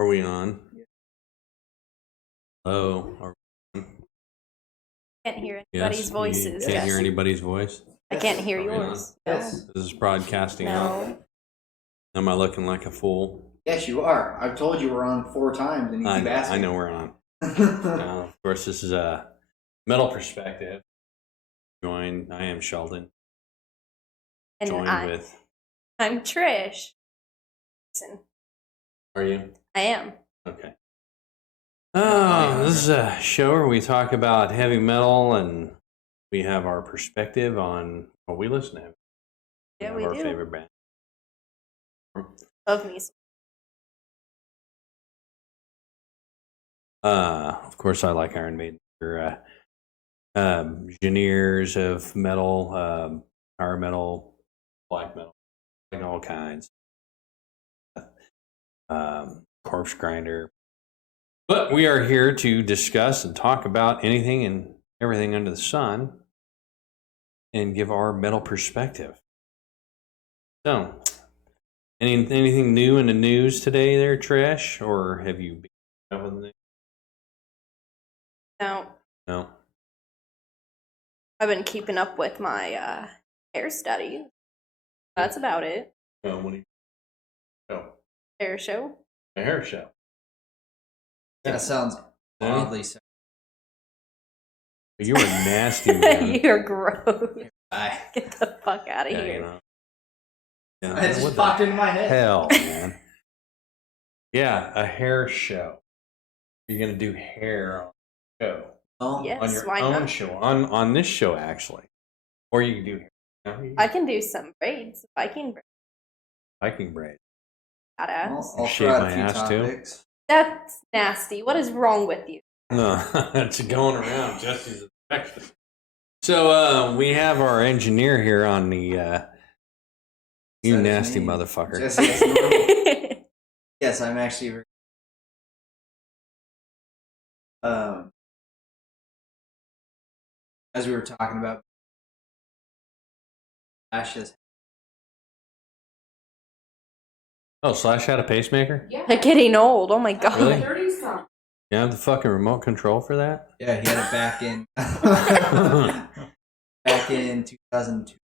Are we on? Hello. Are we on? Can't hear anybody's Yes. voices. You can't hear Jesse. anybody's voice. I can't hear Are we yours. on? Yes. This is broadcasting out. No. Am I looking like a fool? Yes, you are. I've told you we're on 4 times, and you keep asking. I know we're on. Of course, this is a metal perspective. I am Sheldon. And Joined with. I'm Trish. Listen, Are you? I am. Okay. Oh, this is a show where we talk about heavy metal and we have our perspective on what we listen to. Yeah, One we of our do. favorite band. Love me. Of course, I like Iron Maiden. They're genres of metal, power metal, black metal, like all kinds. Corpse Grinder. But we are here to discuss and talk about anything and everything under the sun and give our metal perspective. So, anything new in the news today there, Trish? Or have you been up with anything? No. I've been keeping up with my hair study. That's about it. What do you? Oh, Hair show. a hair show. That sounds oddly so. You were nasty, man. You're gross. Bye. Get the fuck out of Yeah, here. you know. Yeah, It just what popped the into my head. hell, man. Yeah, a hair show. You're gonna do hair on the show. Oh, Yes, On your why own not? show. On this show, actually. Or you can do hair. I can do some braids. Viking braids. Viking braid. Badass. I'll Shave throw out my a few ass, too? topics. That's nasty. What is wrong with you? No, it's going around. Jesse's infectious. So we have our engineer here on the you That is nasty me. motherfucker. Jesse, it's normal. Yes, I'm actually. As we were talking about, Ashes. Oh, Slash had a pacemaker? They're getting old. Oh my god. Really? 30-some. You have the fucking remote control for that? Yeah, he had it back in. back in 2002.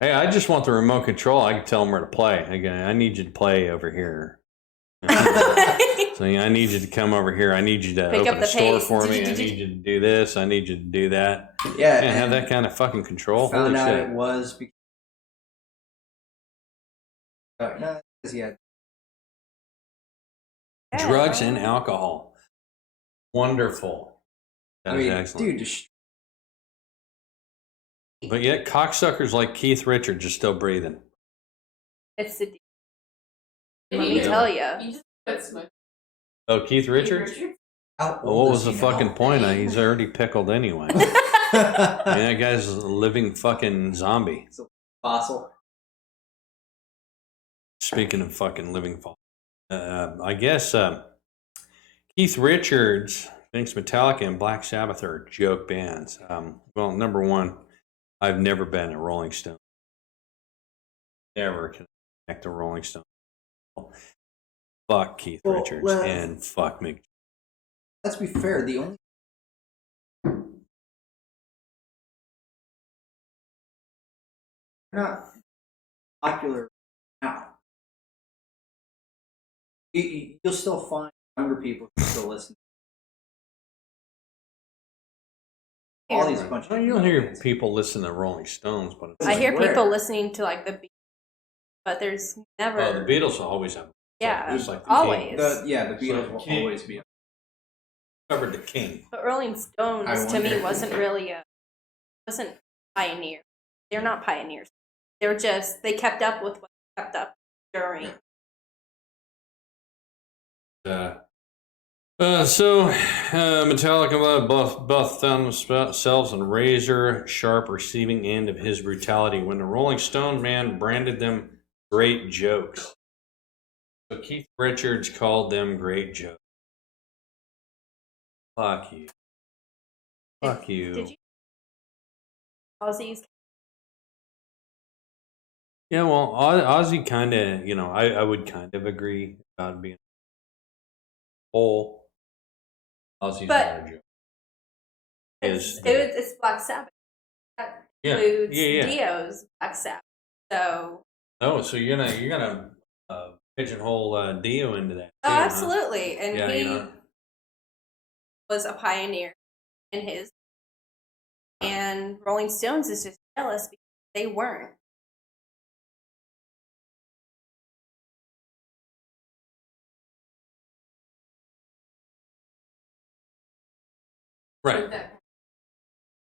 Hey, I just want the remote control. I can tell him where to play. Again, I need you to play over here. So I need you to come over here. I need you to Pick up open the a store pace. for me. I need you to do this. I need you to do that. Yeah, Can't have and that kind of fucking control. found Holy out shit. it was because no, because he had Drugs and alcohol. Wonderful. That is excellent. dude, But yet, cocksuckers like Keith Richards are still breathing. It's the. Did Let he me really? tell you. You just quit smoking. Oh, Keith Richards? how Well, old what is was the he fucking now? point? He's already pickled anyway. Yeah, that guy's a living fucking zombie. It's a fossil. Speaking of fucking living I guess Keith Richards thinks Metallica and Black Sabbath are joke bands. Well, number one, I've never been a Rolling Stone. Never connect to Rolling Stone. Fuck Keith Well, Richards well- and fuck Mick. Let's be fair. The only they're not popular now. You'll still find younger people who still listen. All these bunch of Well, you don't hear people listen to Rolling Stones, but it's I hear Where? people listening to like the Beatles, but there's never. oh, the Beatles will always have. Yeah, just like the always. The Beatles like will King. always be. Covered the King. But Rolling I Stones to me wonder. wasn't really wasn't pioneer. They're not pioneers. They're just they kept up with what kept up during. Metallica both found themselves on the razor sharp receiving end of his brutality when the Rolling Stone man branded them great jokes. So Keith Richards called them great jokes. Fuck you. Fuck you. Did you? Ozzy's Yeah, well, Ozzy kind of, I would kind of agree about being whole. Ozzy's But not a joke. Is it's Black Sabbath. That yeah, includes yeah. Dio's Black Sabbath. So Oh, so you're gonna pigeonhole Dio into that? oh, Too, huh? absolutely. And Yeah, he was a pioneer in his. And Rolling Stones is just jealous because they weren't. right, That-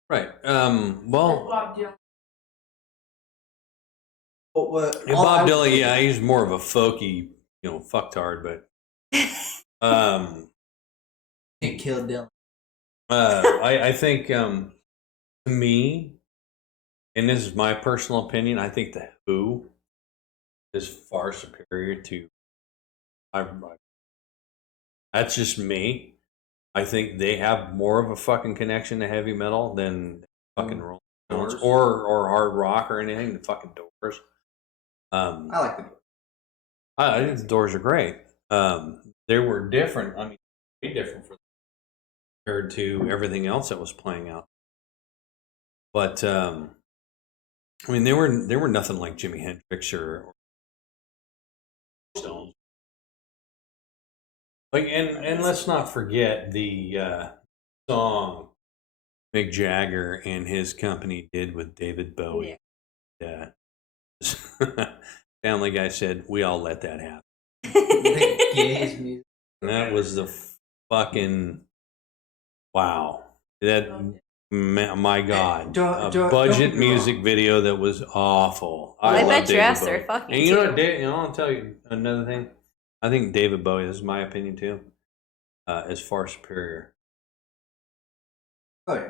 right. With Well, Bob Dylan. But what? yeah, all Bob I- Dylan, yeah, he's more of a folky, fucktard, but Can't kill Dylan. I think to me, and this is my personal opinion, I think the Who is far superior to. That's just me. I think they have more of a fucking connection to heavy metal than fucking Rolling Stones Doors. or hard rock or anything. The fucking Doors. I like the Doors. I think the Doors are great. They were different. I mean, way different compared to everything else that was playing out. But I mean, they were nothing like Jimi Hendrix or Stones. Like, and let's not forget the song Mick Jagger and his company did with David Bowie. Yeah. Family Guy said, "We all let that happen." The gays music. And that was the fucking wow. That my God, Don't budget get me music wrong. video that was awful. I love bet your David ass Bowie. they're fucking And you know too. what? I'll tell you another thing. I think David Bowie, this is my opinion too, is far superior. Oh yeah.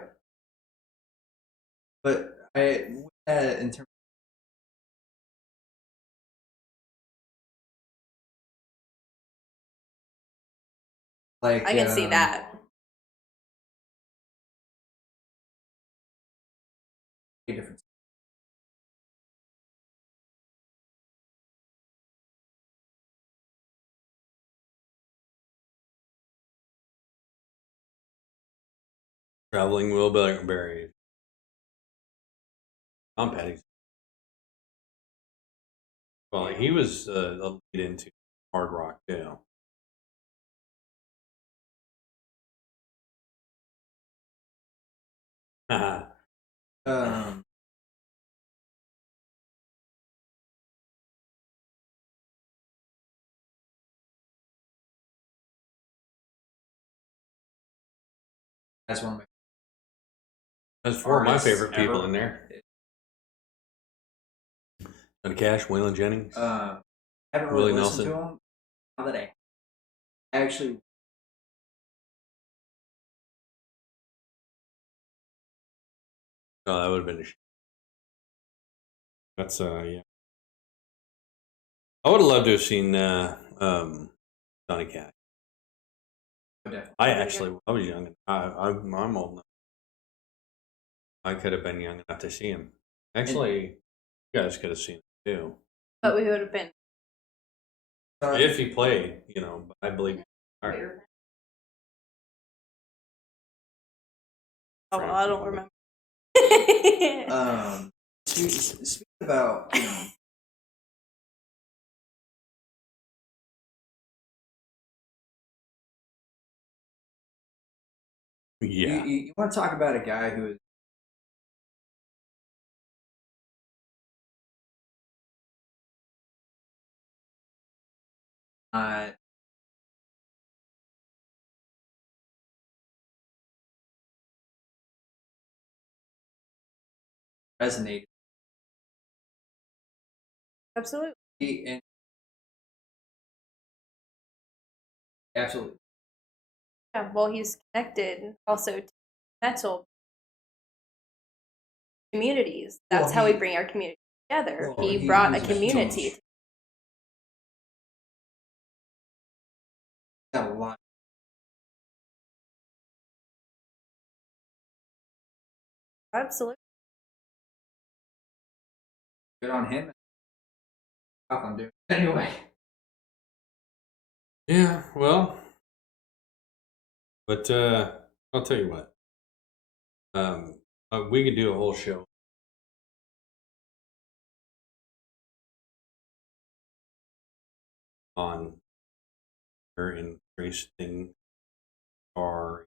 But in terms. Like I can see that. Different. Traveling Wilbury. Tom Petty. Well, he was a lead into hard rock too. Um, that's one of my That's four of my artists favorite people ever. in there. Johnny Cash, Waylon Jennings. I haven't Willie really listened Nelson. to him. Now that I actually, Oh, that would have been a That's yeah. I would have loved to have seen Johnny Cash. definitely. I was young. I'm old enough. I could have been young enough to see him. Actually, you guys could have seen him too. But we would have been. If he played, but I believe. All right. Oh, well, I don't remember. Speaking about Yeah. you want to talk about a guy who is not resonated. Absolutely. And absolutely. Yeah, well, he's connected also to metal communities. That's Well, how we he- bring our community together. Well, he he brought a was a community. huge- Got a lot. Absolutely. Good on him. I'm doing anyway. Yeah, well, but I'll tell you what. We could do a whole show on her increasing our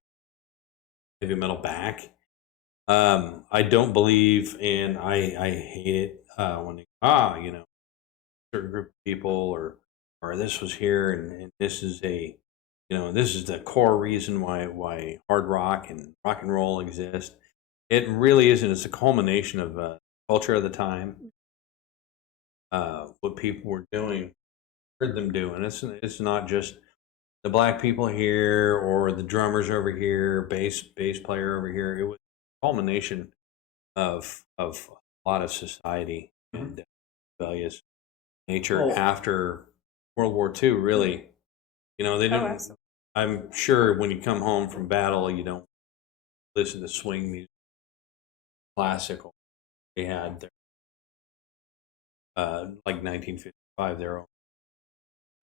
heavy metal back. I don't believe, and I hate it when they, certain group of people or this was here and this is this is the core reason why hard rock and rock and roll exist. It really isn't. It's a culmination of culture of the time, what people were doing, heard them doing. It's not just the black people here or the drummers over here, bass player over here. It was a culmination of a lot of society and rebellious nature Oh. after World War II. Really, they Oh, didn't. absolutely. I'm sure when you come home from battle, you don't listen to swing music, classical. They had their like 1955, their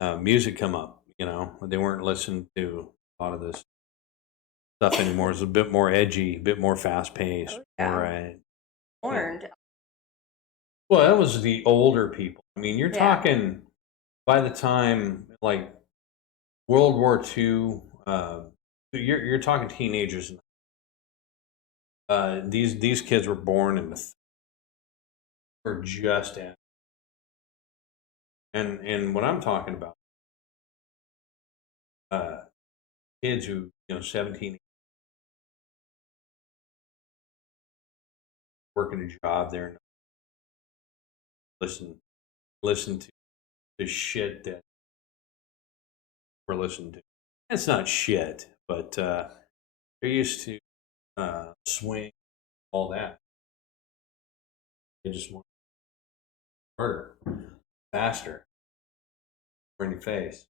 own music come up. They weren't listening to a lot of this stuff anymore. It's a bit more edgy, a bit more fast paced. Oh, yeah. More, Warned. well, that was the older people. I mean, you're Yeah. talking by the time like World War II. You're talking teenagers. These kids were born in or just at, and what I'm talking about, kids who 17, working a job there, listen to the shit that we're listening to. It's not shit, but they're used to swing, all that. They just want harder, faster, more in your face.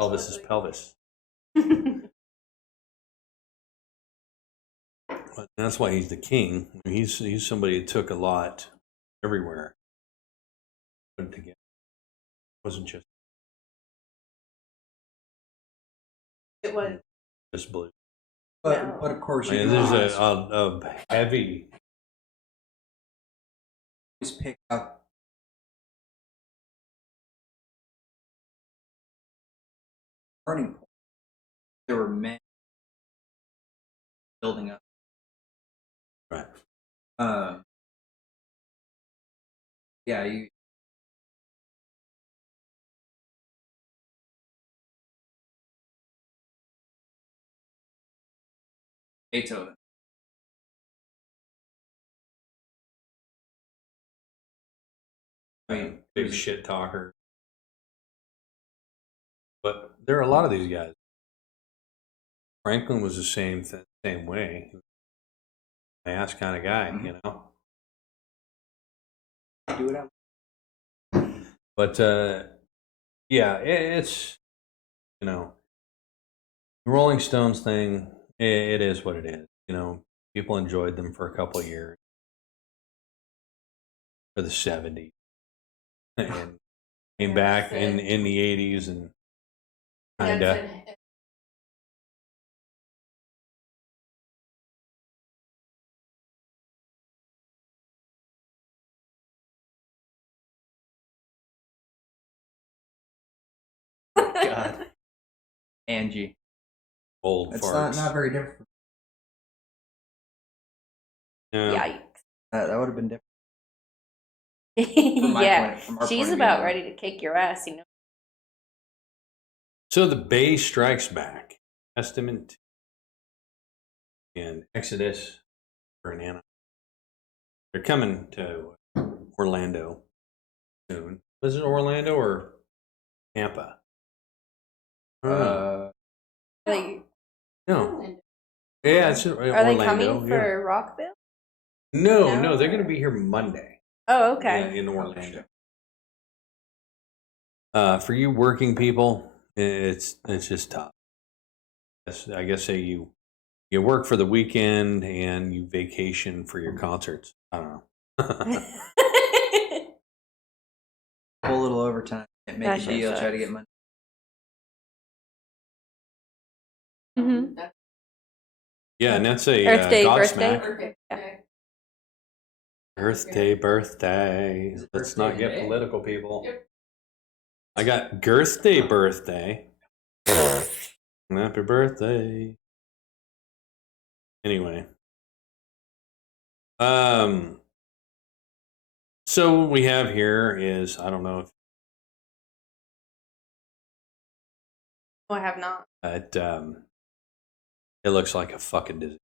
Elvis is pelvis. But that's why he's the king. He's somebody that took a lot everywhere, put it together. It wasn't It was. just blue. But No. but of course I you mean, can there's always, a heavy. always pick up turning point. There were men building up. Right. Yeah, you. Beethoven. I mean, Big there's- shit talker. But there are a lot of these guys. Franklin was the same way. An ass kind of guy, Mhm. Do it out. But yeah, it's the Rolling Stones thing. It is what it is. People enjoyed them for a couple of years, for the '70s, and came back in the '80s and kinda. God. Angie. Old It's farts. not very different. Yeah. Yikes. That would have been different. From my Yeah. point, from our She's point of about view. ready to kick your ass, So the Bay strikes back. Testament and Exodus for an Anna. They're coming to Orlando soon. Was it Orlando or Tampa? I don't know. Like, No. Yeah, it's are Orlando. they coming yeah. for Rockville? No, No? they're going to be here Monday. Oh, okay. In Orlando. For you working people, it's just tough. I guess say you work for the weekend and you vacation for your concerts. I don't know. pull a little overtime, make That a shit deal, try to sucks. get money. Mm-hmm. Yeah, and that's a Earth Day, Godsmack. Birthday. Birthday. Is it Let's birthday not get today? political, people. Yep. I got Girthday birthday. Happy birthday. Anyway. So what we have here is, I don't know if No, I have not. it looks like a fucking disease.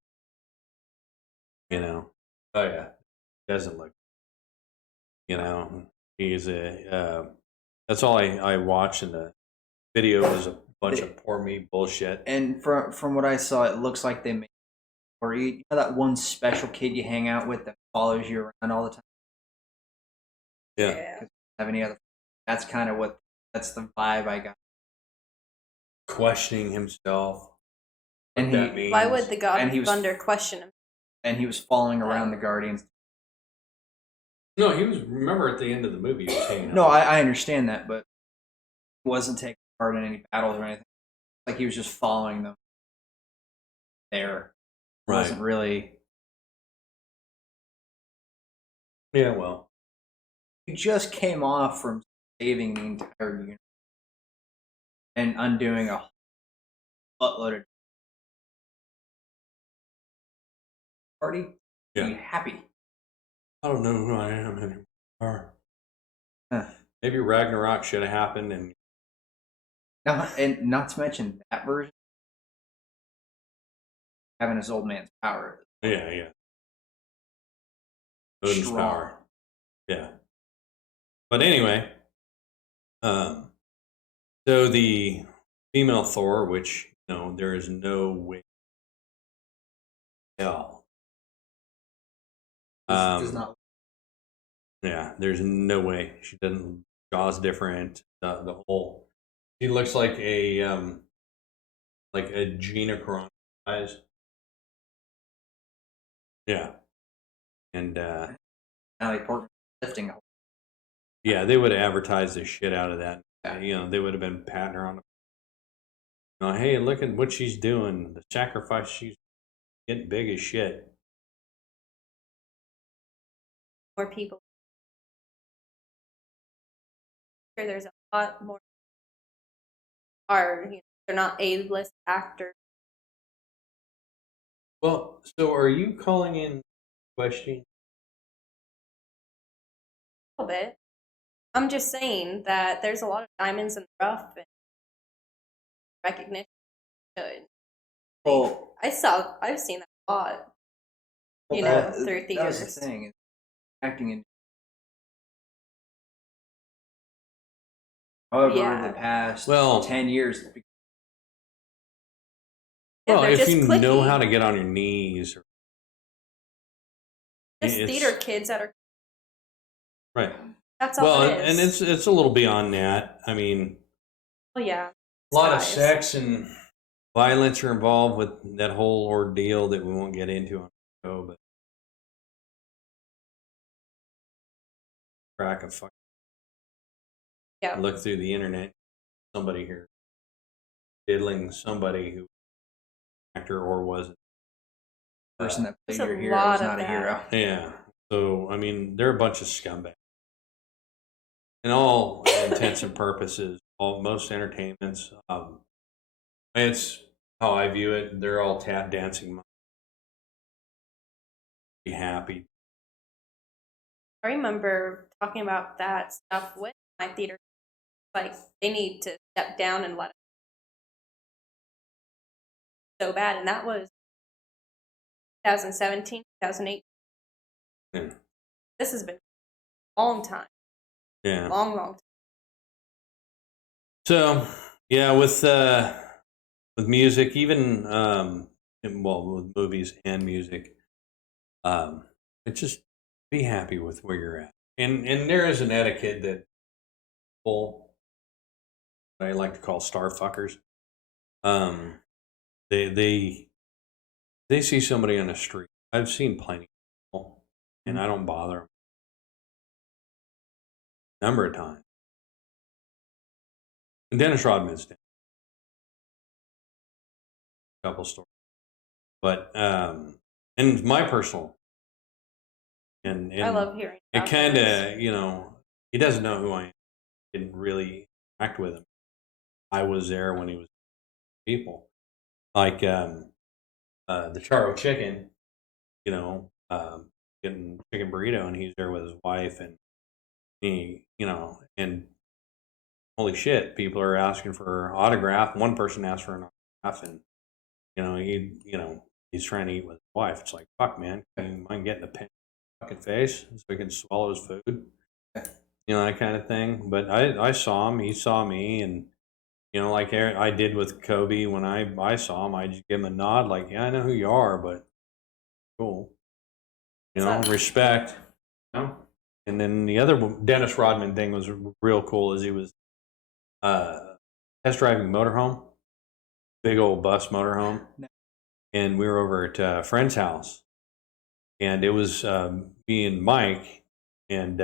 You know? Oh yeah. Doesn't look. You know, he's that's all I watched in the video was a bunch of poor me bullshit. And from what I saw, it looks like they made, or you know that one special kid you hang out with that follows you around all the time. Yeah. Have any other? That's kind of that's the vibe I got. Questioning himself. And What that he means. Why would the God And of he was- Thunder question him? and he was following around the Guardians. No, he was. Remember at the end of the movie, he was hanging No, out. I understand that, but he wasn't taking part in any battles or anything. Like he was just following them there. It Right. wasn't really. Yeah, well, He just came off from saving the entire universe and undoing a buttload of party. Yeah. Be happy. I don't know who I am anymore. Huh. Maybe Ragnarok should have happened, and No, and not to mention that version having his old man's power. yeah. Odin's Strong. power. Yeah. But anyway, so the female Thor, which there is no way hell. Does not. Yeah, there's no way she doesn't. Jaw's different. The whole. She looks like a Gina Carano eyes. Yeah, and Natalie Portman lifting. yeah, they would have advertised the shit out of that. They would have been patting her on the. Hey, look at what she's doing. The sacrifice she's getting big as shit. More people. Sure, there's a lot more. They're not A-list actors. Well, so are you calling in question? A little bit. I'm just saying that there's a lot of diamonds in the rough and recognition. Well, I've seen that a lot. Through the that was years. the thing. Acting in. However, Yeah. the past Well- 10 years. Well, they're if just you know clicky. how to get on your knees, Just it's- theater kids that are. right? That's all Well, it and is. it's a little beyond that. I mean, Oh yeah. a lot of Size. sex and violence are involved with that whole ordeal that we won't get into on the show, but crack a fuck. Yeah. Look through the internet. Somebody here diddling somebody who actor or wasn't. Person that played There's a your hero lot is of not a that. hero. Yeah. So I mean, they're a bunch of scumbags. In all intents and purposes, most entertainments, it's how I view it. They're all tap dancing. Be happy. I remember talking about that stuff with my theater. Like they need to step down and let it so bad, and that was 2017, 2008. Yeah. This has been a long time, Yeah. long time. So yeah, with music, even with movies and music, it's just be happy with where you're at, and there is an etiquette that people, what I like to call star fuckers, they see somebody on the street. I've seen plenty of people, and I don't bother them. Number of times. And Dennis Rodman's dead. Couple stories, but and my personal, and I love hearing. it about kind this. of he doesn't know who I am. Didn't really interact with him. I was there when he was people like the Charro Chicken, getting chicken burrito, and he's there with his wife, and he, and holy shit, people are asking for autograph. One person asked for an autograph, and he's trying to eat with his wife. It's like, fuck, man, can you mind getting a pen in his fucking face so he can swallow his food? That kind of thing. But I saw him, he saw me, and like I did with Kobe when I saw him, I just give him a nod, like, yeah, I know who you are, but cool, respect. And then the other Dennis Rodman thing was real cool. Is he was test driving motorhome, big old bus motorhome, and we were over at a friend's house, and it was me and Mike, and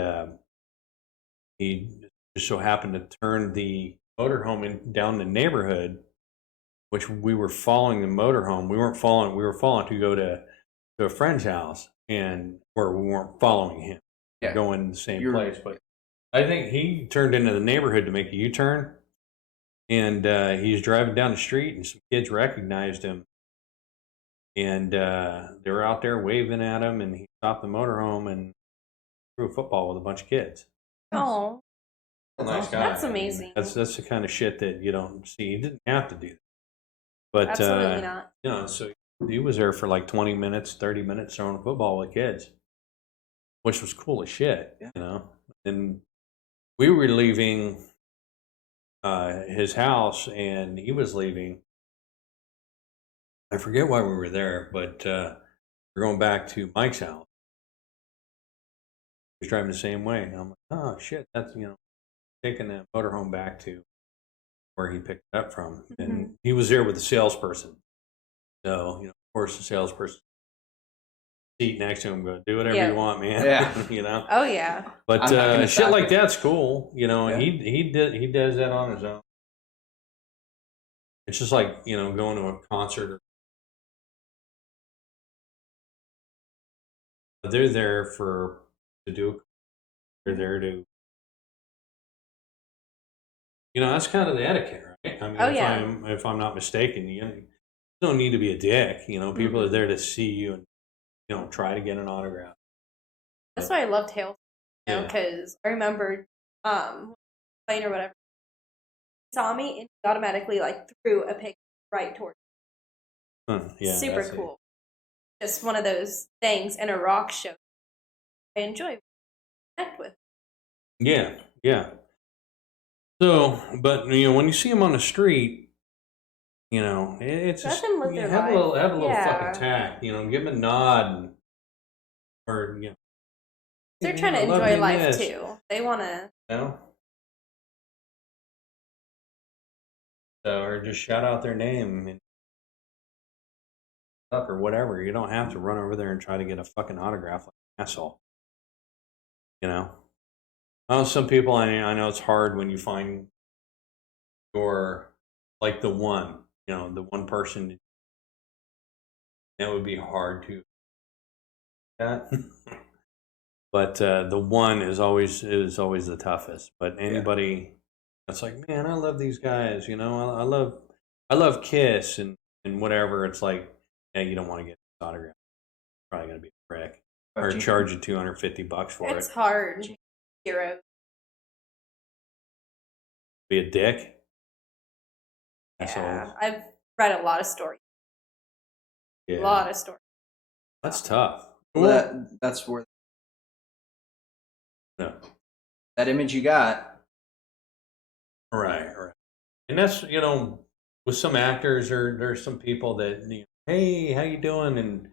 he just so happened to turn the motorhome down the neighborhood, which we were following the motorhome. We weren't following. We were following to go to a friend's house, and where we weren't following him, going the same place. But I think he turned into the neighborhood to make a U-turn, and he's driving down the street, and some kids recognized him, and they were out there waving at him, and he stopped the motorhome and threw a football with a bunch of kids. Oh, Nice guy. that's amazing. That's the kind of shit that you don't see. He didn't have to do that, but Absolutely not. So he was there for like 20 minutes, 30 minutes throwing a football with kids, which was cool as shit. And we were leaving his house, and he was leaving. I forget why we were there, but we're going back to Mike's house. He was driving the same way. And I'm like, oh shit, that's taking that motorhome back to where he picked it up from. Mm-hmm. And he was there with the salesperson. So, of course, the salesperson seat next to him, go, do whatever you want, man. Yeah. Oh yeah. But shit like it. that's cool. He does that on his own. It's just like, going to a concert. They're there to do. They're there to. That's kind of the etiquette, right? I mean, if I'm not mistaken, you don't need to be a dick. People are there to see you and try to get an autograph. That's why I loved Hale, because I remember playing or whatever. He saw me and he automatically threw a pic right towards me. Super cool. Just one of those things in a rock show I enjoy, connect with. Yeah. So, but when you see him on the street, it's Let just them live their have life. a little Yeah. fucking tact. Give him a nod, or They're trying to I love enjoy you, life miss. too. They want to. So, or just shout out their name and up or whatever. You don't have to run over there and try to get a fucking autograph like an asshole. Some people I know it's hard when you find your like the one, the one person. That would be hard to. That. But the one is always the toughest. But anybody that's like, man, I love these guys. I love Kiss and whatever. It's like, you don't want to get this autograph. Probably gonna be a prick or charge you $250 for it. It's hard. Hero. Be a dick. Yeah, I've read a lot of stories. Yeah. A lot of stories. That's tough. Well, that's where that image you got. Right. And that's, with some actors or there's some people that, hey, how you doing? And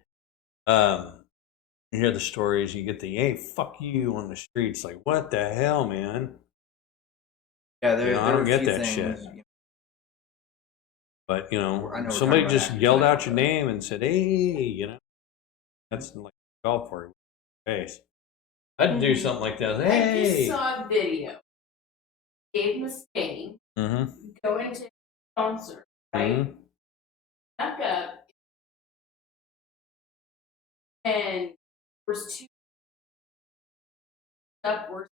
you hear the stories, you get the, hey, fuck you on the streets. Like, what the hell, man? Yeah, I don't get that shit. But, somebody just yelled out your name and said, hey, that's like a call for you. Face. I'd do something like that. Hey. I just saw a video. Gave him a spanking. Mm-hmm. go into a concert, right? Mm-hmm. Back up, and there's two stuff were,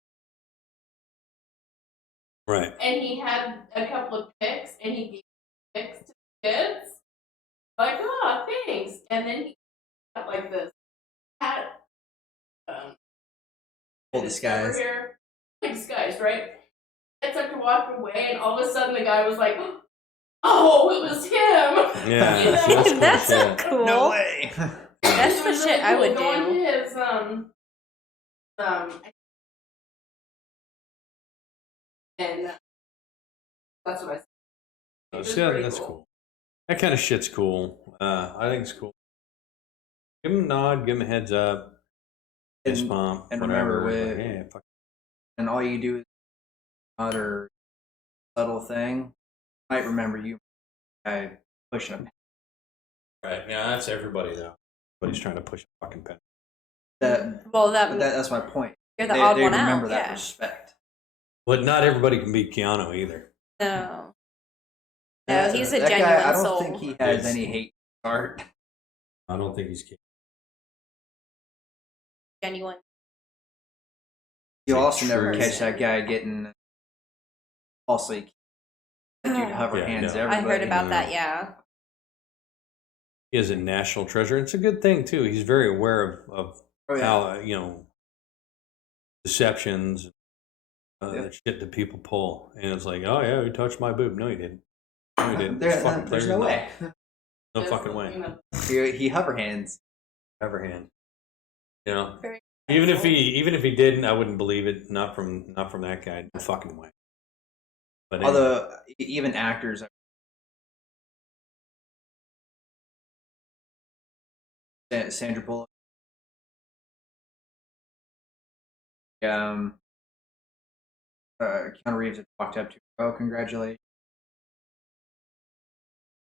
Right. and he had a couple of picks, and he gave picks to the kids. Like, oh, thanks. And then he got like this hat, Full and it's disguise. over here, like disguise, right? It's up to walk away, and all of a sudden the guy was like, "Oh, it was him." Yeah, You know? see, that's cool That's so shit. cool. No way. That's It the was shit I cool. would Go do. into his and that's what I said. It was See, pretty that's cool. That kind of shit's cool. I think it's cool. Give him a nod, give him a heads up, fist And- bump, and whatever. remember, Like, with- yeah, fuck. And all you do is utter subtle thing. Might remember you guy pushing a Right. Yeah, that's everybody though. Everybody's trying to push a fucking pen. that, Well, that's my point. you're the they odd one remember out. that Yeah. respect. But not everybody can be Keanu either. No. No, That- he's a that genuine guy, I don't soul. think he has Yes. any hate art. I don't think he's kidding. Genuine. You also never True. catch that guy getting falsely. Dude, hover Yeah, hands no. I everybody. heard about No. that. Yeah. He is a national treasure. It's a good thing too. He's very aware of Oh, yeah. how deceptions, Yeah. the shit that people pull, and it's like, oh yeah, he touched my boob. No, he didn't. No, he didn't. There- It's fucking there's clear no as way. mud. No Just fucking looking way. up- He hover hands. Ever hand. You know, Very even if cool. he didn't, I wouldn't believe it. Not from that guy. No fucking way. But anyway. Although even actors, Sandra Bullock, Keanu Reeves had walked up to her, oh, congratulations.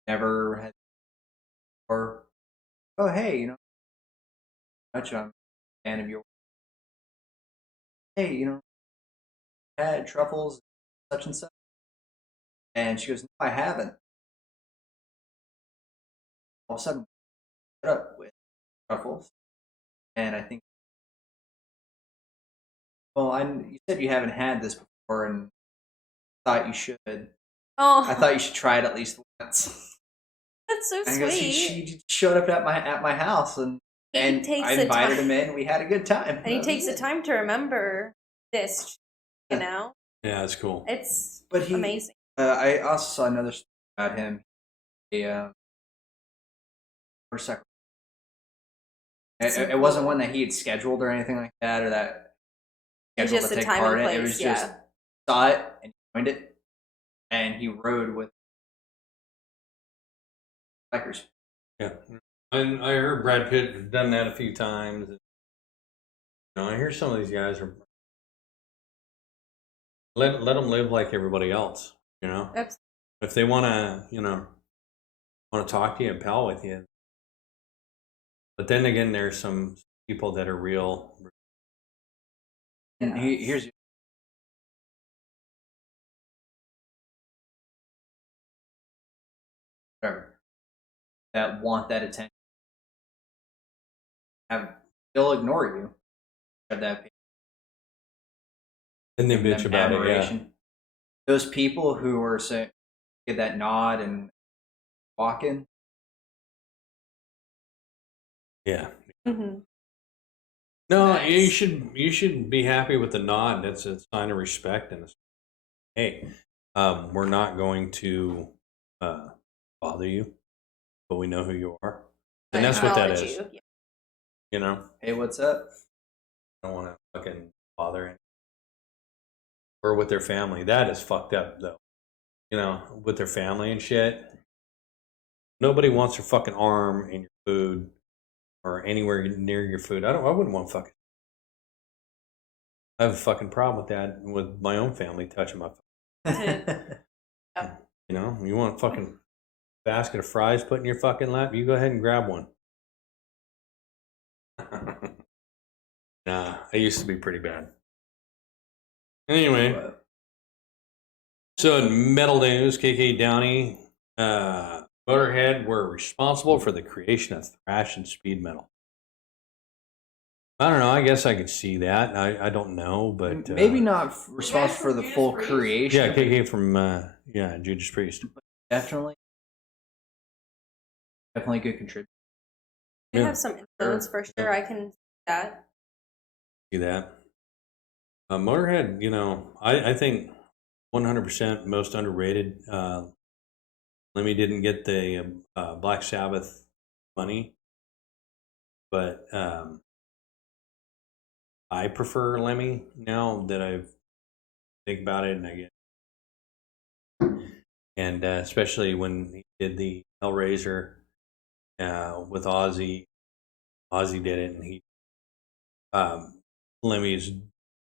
Never had, or oh hey, much I'm a fan of yours. Hey, had truffles, such and such. And she goes, no, I haven't. All of a sudden, put up with truffles. And I think, well, you said you haven't had this before and thought you should. Oh, I thought you should try it at least once. that's so And he goes, sweet. she showed up at my house and He takes I the invited time- him in. We had a good time. And he takes the time to remember this. You know, Yeah, that's cool. it's But he, amazing. I also saw another story about him. Motorcycle. It wasn't one that he had scheduled or anything like that, or that It's scheduled just to a take time part and in. It place. was just Yeah. saw it and joined it, and he rode with bikers. Yeah, and I heard Brad Pitt has done that a few times. I hear some of these guys are let them live like everybody else. Absolutely. If they want to, want to talk to you and pal with you. But then again, there's some people that are real. And here's whatever that want that attention. They'll ignore you. Have that And they giving bitch them about it. Yeah. admiration. Those people who are saying, give that nod and walking. Yeah. Mm-hmm. No, Nice. you should be happy with the nod. That's a sign of respect and hey, we're not going to bother you, but we know who you are, and that's what that Acknowledge is. you. Hey, what's up? I don't want to fucking bother him. Or with their family. That is fucked up though. With their family and shit. Nobody wants their fucking arm in your food or anywhere near your food. I wouldn't want fucking. I have a fucking problem with that with my own family touching my food. You want a fucking basket of fries put in your fucking lap? You go ahead and grab one. Nah, I used to be pretty bad. Anyway, So in metal news, KK Downey, Motorhead were responsible for the creation of thrash and speed metal. I don't know. I guess I could see that. I don't know, but maybe not responsible for the Judas full Priest? creation. Yeah, KK from Judas Priest. Definitely good contributor. They Yeah. have some influence for sure. I can see that. See that. Motorhead, I think 100% most underrated. Lemmy didn't get the Black Sabbath money, but I prefer Lemmy now that I think about it, and I get, and especially when he did the Hellraiser with Ozzy. Ozzy did it, and Lemmy's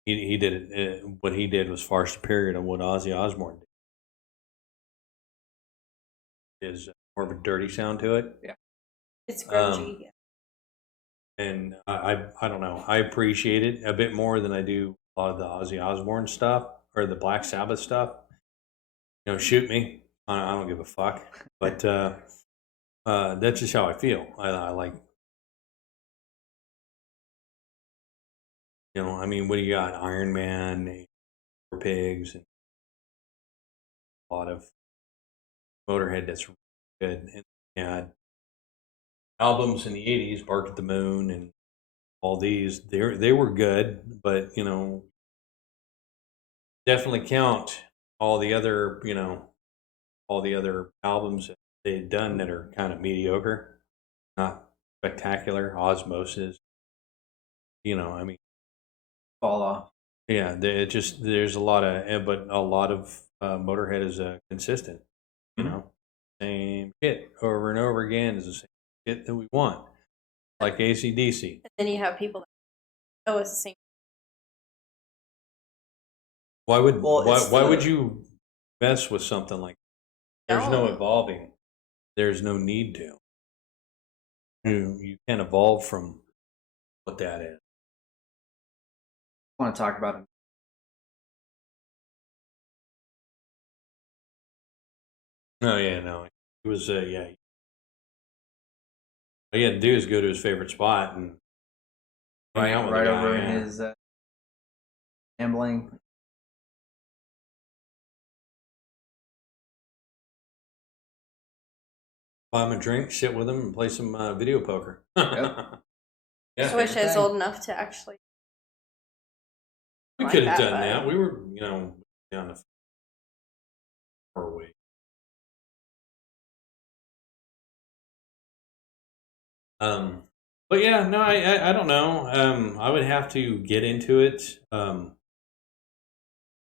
he did it. What he did was far superior to what Ozzy Osbourne did. Is more of a dirty sound to it. Yeah. It's grungy. And I don't know. I appreciate it a bit more than I do a lot of the Ozzy Osbourne stuff or the Black Sabbath stuff. Shoot me. I don't give a fuck. But that's just how I feel. I like. I mean, what do you got? Iron Man, Four Pigs, and a lot of Motorhead that's really good. And they had albums in the '80s, Bark at the Moon, and all these. They were good, but definitely count all the other albums that they've done that are kind of mediocre, not spectacular. Osmosis, I mean, Fall off. yeah, there's a lot of, but a lot of Motorhead is consistent. Same shit over and over again is the same shit that we want, like AC/DC. And then you have people that it's the same. Why would why would the- you mess with something like that? There's no No. evolving. There's no need to. You can't evolve from what that is. I want to talk about it. Oh yeah, no, it was yeah. All he had to do is go to his favorite spot and hang out with right the guy, over yeah. in his gambling. Buy him a drink, sit with him, and play some video poker. Yep. I wish I was old enough to actually. We like could have that, done but- that. We were, down the far away. But yeah, no, I don't know. I would have to get into it a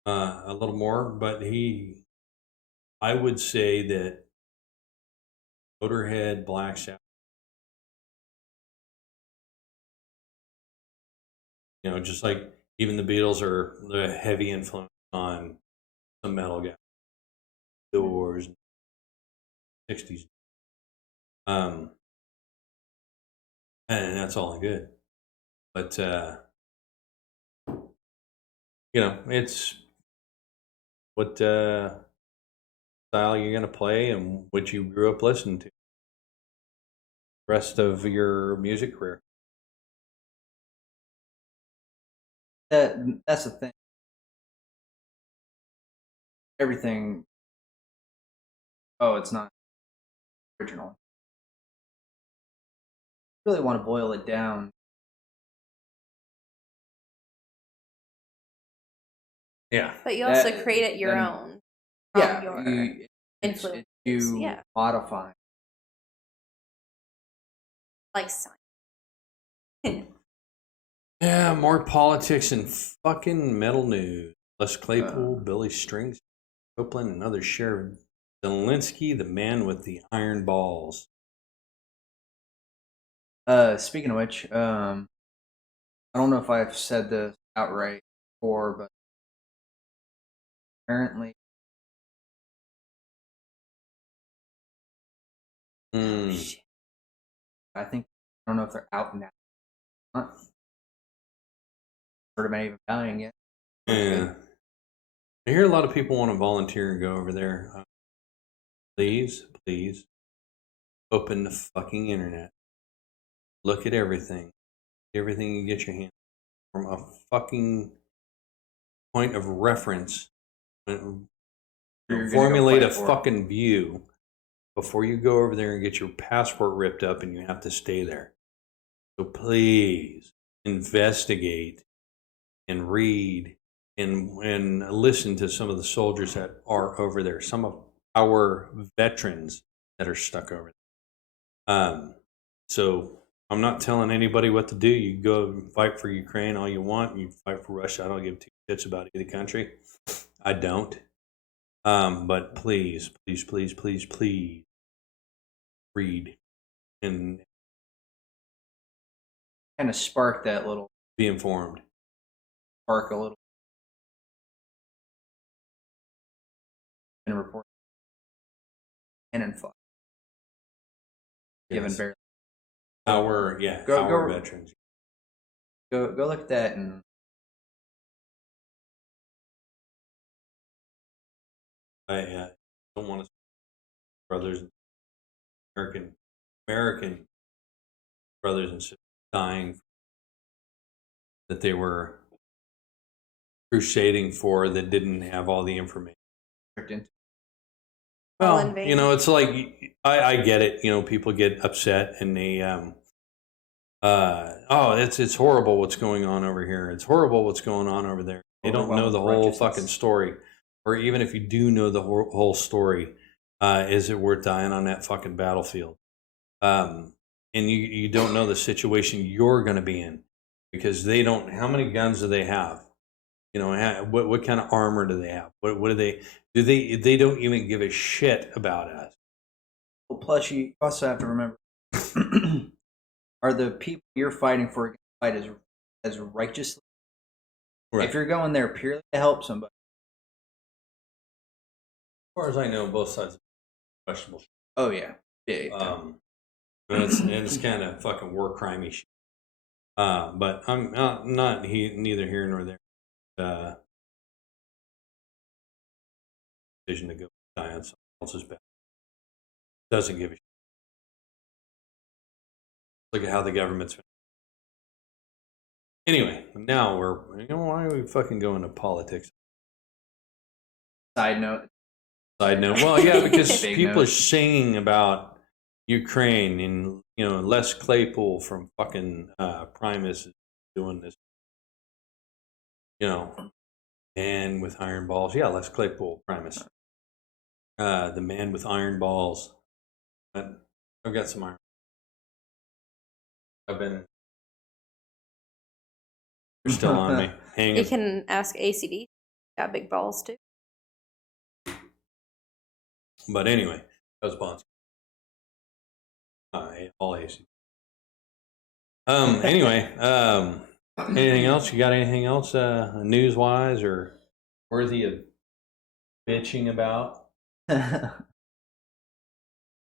little more, but I would say that Motorhead, Black Sabbath, just like even the Beatles are the heavy influence on some metal guys, Doors, 60s. And that's all good. But it's what style you're gonna play and what you grew up listening to. Rest of your music career. That's the thing. Everything. Oh, it's not original. Really want to boil it down. Yeah. But you also That- create it your then- own. From Yeah, your it's influences. you Yeah. modify. Like science. Yeah, more politics and fucking metal news. Les Claypool, Billy Strings, Copeland, and others share Zelensky, the man with the iron balls. Speaking of which, I don't know if I've said this outright before, but apparently, Mm. I don't know if they're out now. Not heard of any of them dying yet. Yeah. I hear a lot of people want to volunteer and go over there. Please, please, open the fucking internet. Look at everything. Everything you get your hand from a fucking point of reference. Formulate a fucking view before you go over there and get your passport ripped up and you have to stay there. So please investigate and read and listen to some of the soldiers that are over there, some of our veterans that are stuck over there. So I'm not telling anybody what to do. You go and fight for Ukraine all you want. You fight for Russia. I don't give two shits about either country. I don't. But please, please, please, please, please read and kind of spark that little, be informed. spark a little, and report, and fuck. Given Yes. barely. Our Go- veterans. Go look at that and I don't want to brothers, American brothers and sisters dying that they were crusading for that didn't have all the information. tricked into. All in Well, vain. you know, it's like I get it. You know, people get upset and they oh, it's horrible what's going on over here. It's horrible what's going on over there. They don't know the whole fucking story, or even if you do know the whole story, is it worth dying on that fucking battlefield? And you don't know the situation you're going to be in because they don't. How many guns do they have? You know, what kind of armor do they have? What do they? They don't even give a shit about us. Well, plus you also have to remember, are the people you're fighting for fight as righteously? Right. If you're going there purely to help somebody, As far as I know, both sides are questionable. oh yeah, yeah. And it's kind of fucking war crimey shit. But I'm not neither here nor there. Decision to go die on someone else's back. Doesn't give a shit. Look at how the government's. Anyway, now why are we fucking going to politics? Side note. Well, yeah, because Big people note. are singing about Ukraine and Les Claypool from fucking Primus is doing this, man with iron balls. Yeah, Les Claypool, Primus, the man with iron balls. I've got some iron. They're still on me, hanging. You can ask ACD. Got big balls too. But anyway, that was Bonds. All AC. Anyway, anything else? You got anything else news wise or worthy of bitching about?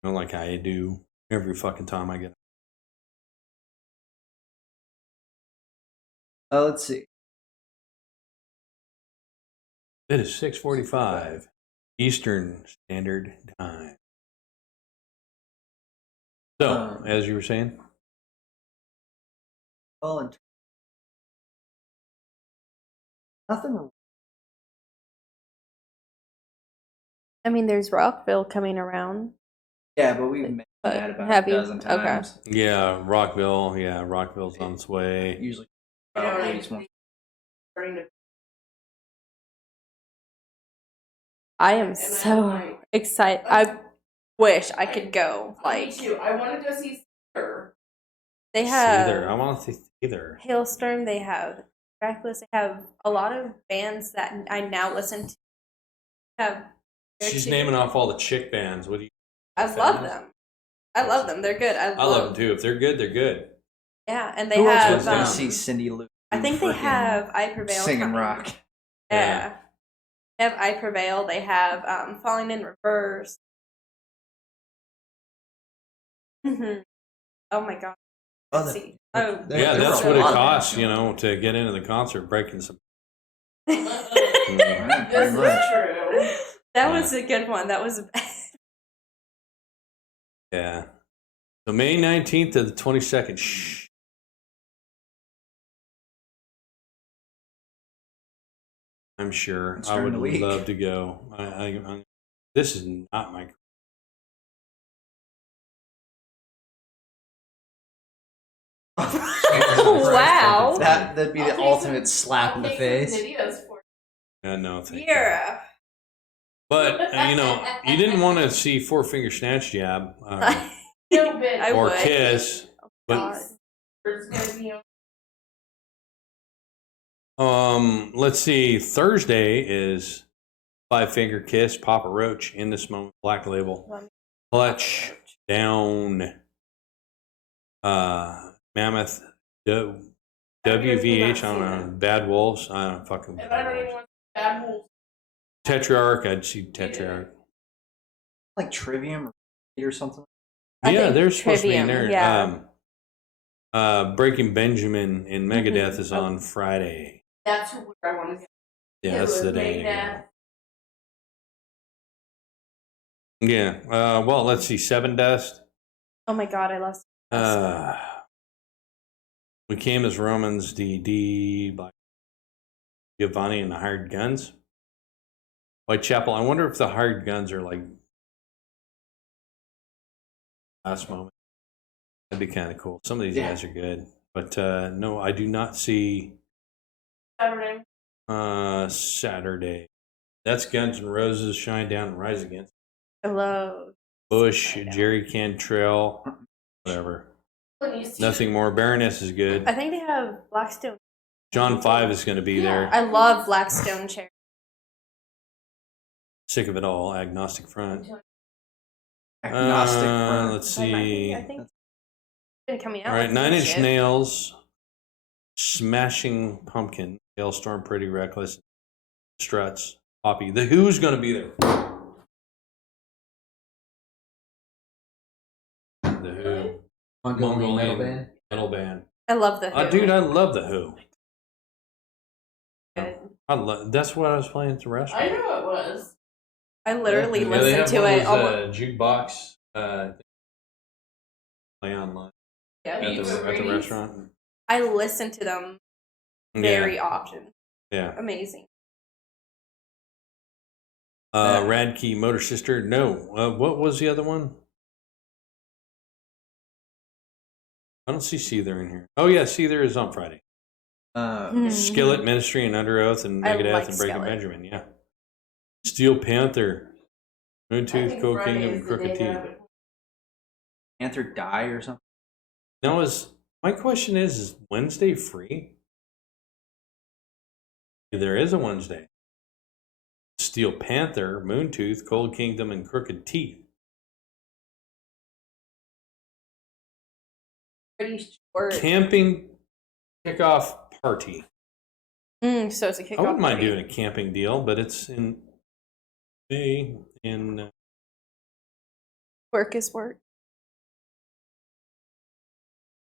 Like I do every fucking time I get. Let's see. It is 6:45 Eastern Standard Time. So, as you were saying, Well, and nothing. I mean, there's Rockville coming around. Yeah, but we've mentioned that about have a you? dozen Okay. times. yeah, Rockville's on its way. Usually, You know, about like, weeks, months. starting to I am And so I'm like- excited. I wish I could go. Me Like too. I want to go see her. they I have want to see either. Hailstorm. They have Reckless. They have a lot of bands that I now listen to. Have She's naming off all the chick bands. What do you? I love them. I love them. They're good. I love them too. If they're good, they're good. Yeah, and they Who else have. was going to um, see Cindy Lou? I think they freaking have I Prevail singing coming. rock. Yeah. They have I Prevail. They have Falling in Reverse. Oh my god. Oh, Let's the- see. Oh, Yeah, There that's were what a it lot of costs, bands going. to get into the concert, breaking some. Yeah, This pretty is much. true. That Yeah. was a good one. That was. Yeah. So May 19th to the 22nd. Shh. I'm sure. It's I during would the week. love to go. This is not my. Wow. That'd be I'll the take ultimate some- slap I'll in the take some face. videos for No, thank you. Yeah. But you didn't want to see Four Finger Snatch Jab No bit. I or would. Kiss. God. There's gonna be Let's see. Thursday is Five Finger Kiss, Papa Roach, In This Moment, Black Label, Clutch, Down, Mammoth, WVH, I don't know, Bad Wolves, I don't fucking. and I don't even want bad wolves. Tetrarch, I'd see Tetrarch. Like Trivium or something. I Yeah, think they're supposed to be in Trivium, there. yeah. Breaking Benjamin in Megadeth Mhm. is on Friday. That's who I want to go. Yeah, that's the day. Megadeth. Yeah. Well, let's see. Seven Dust. Oh my God, I love. We Came as Romans, DD, by Giovanni and the Hired Guns. Whitechapel. I wonder if the Hired Guns are like last moment. That'd be kind of cool. Some of these Yeah. guys are good, but no, I do not see Saturday. Saturday. That's Guns N' Roses, Shine Down and Rise Against. I love. Bush, Shine Down. Jerry Cantrell, whatever. When you see Nothing more. Baroness is good. I think they have Blackstone. John Five is going to be Yeah. there. I love Blackstone Cherry. Sick of it all. Agnostic Front. Agnostic front. Let's That might be, see. I think. It's been coming out. All right, like Nine this Inch shit. Nails, Smashing Pumpkin, Hailstorm, Pretty Reckless, Struts, Poppy. The Who's going to be there? The Who. Mongolian metal band. I love the Who. Dude, I love The Who. Good. That's what I was playing at the restaurant. I know it was. I literally Yeah, they listened have to one of it. those, jukebox play online Yeah, at the restaurant. I listen to them very often. Yeah. Amazing. Radkey, Motor Sister. No. What was the other one? I don't see Seether in here. Oh yeah, Seether is on Friday. Mhm. Skillet, Ministry, and Under Oath, and I Megadeth, like and Breaking Skillet. Benjamin. Yeah. Steel Panther, I Moontooth, think Cold Friday Kingdom, is the Crooked day Teeth. that I would- Panther Die or something. Now, my question is Wednesday free? There is a Wednesday. Steel Panther, Moontooth, Cold Kingdom, and Crooked Teeth. Pretty short. Camping kickoff party. So it's a kickoff. I wouldn't mind party. doing a camping deal, but it's in May in Work is work.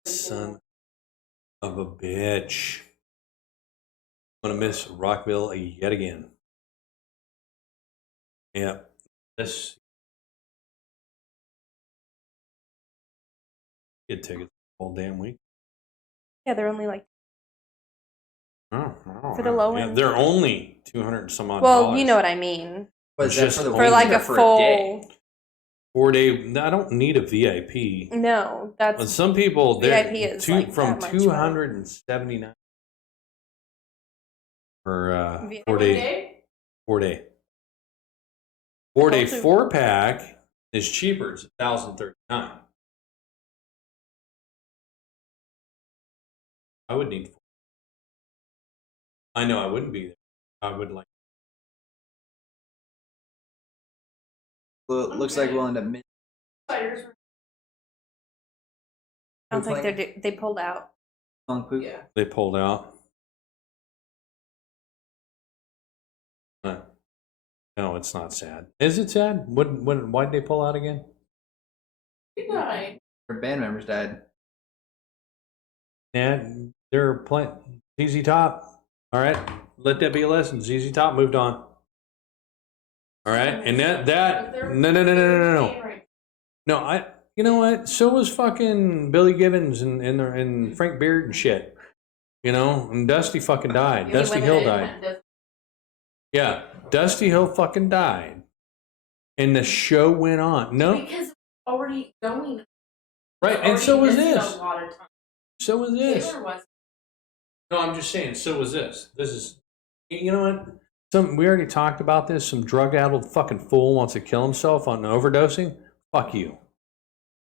son of a bitch. I'm gonna miss Rockville yet again. Yeah, this get tickets all damn week. Yeah, they're only like. Oh, For the low yeah, end? they're only 200 and some odd. Well, dollars. you know what I mean. Was It's that just for the for For week like or a for full. a day? 4-day. I don't need a VIP. No, But that's some people, they're VIP is like from that much, 279 for VIP. 4-day. Day? 4-day. 4-day Also- 4-pack is cheaper. It's $1,039. I would need. I know I wouldn't be there. I would like. Well, it looks like we'll end up mid. Spiders were- I don't think they pulled out. Funk poop. Yeah. They pulled out. No, it's not sad. Is it sad? Why did they pull out again? Good night. Their band members died. Yeah, they're playing ZZ Top. All right, let that be a lesson. ZZ Top moved on. All right, and no. You know what? So was fucking Billy Gibbons and Frank Beard and shit. You know, and Dusty fucking died. He Dusty went Hill in died. and Yeah, Dusty Hill fucking died, and the show went on. No, because it's already going. right, and Already so was missing this. A lot of time. So was this. Taylor was. No, I'm just saying. So was this. This is. You know what? We already talked about this. Some drug-addled fucking fool wants to kill himself on overdosing. Fuck you.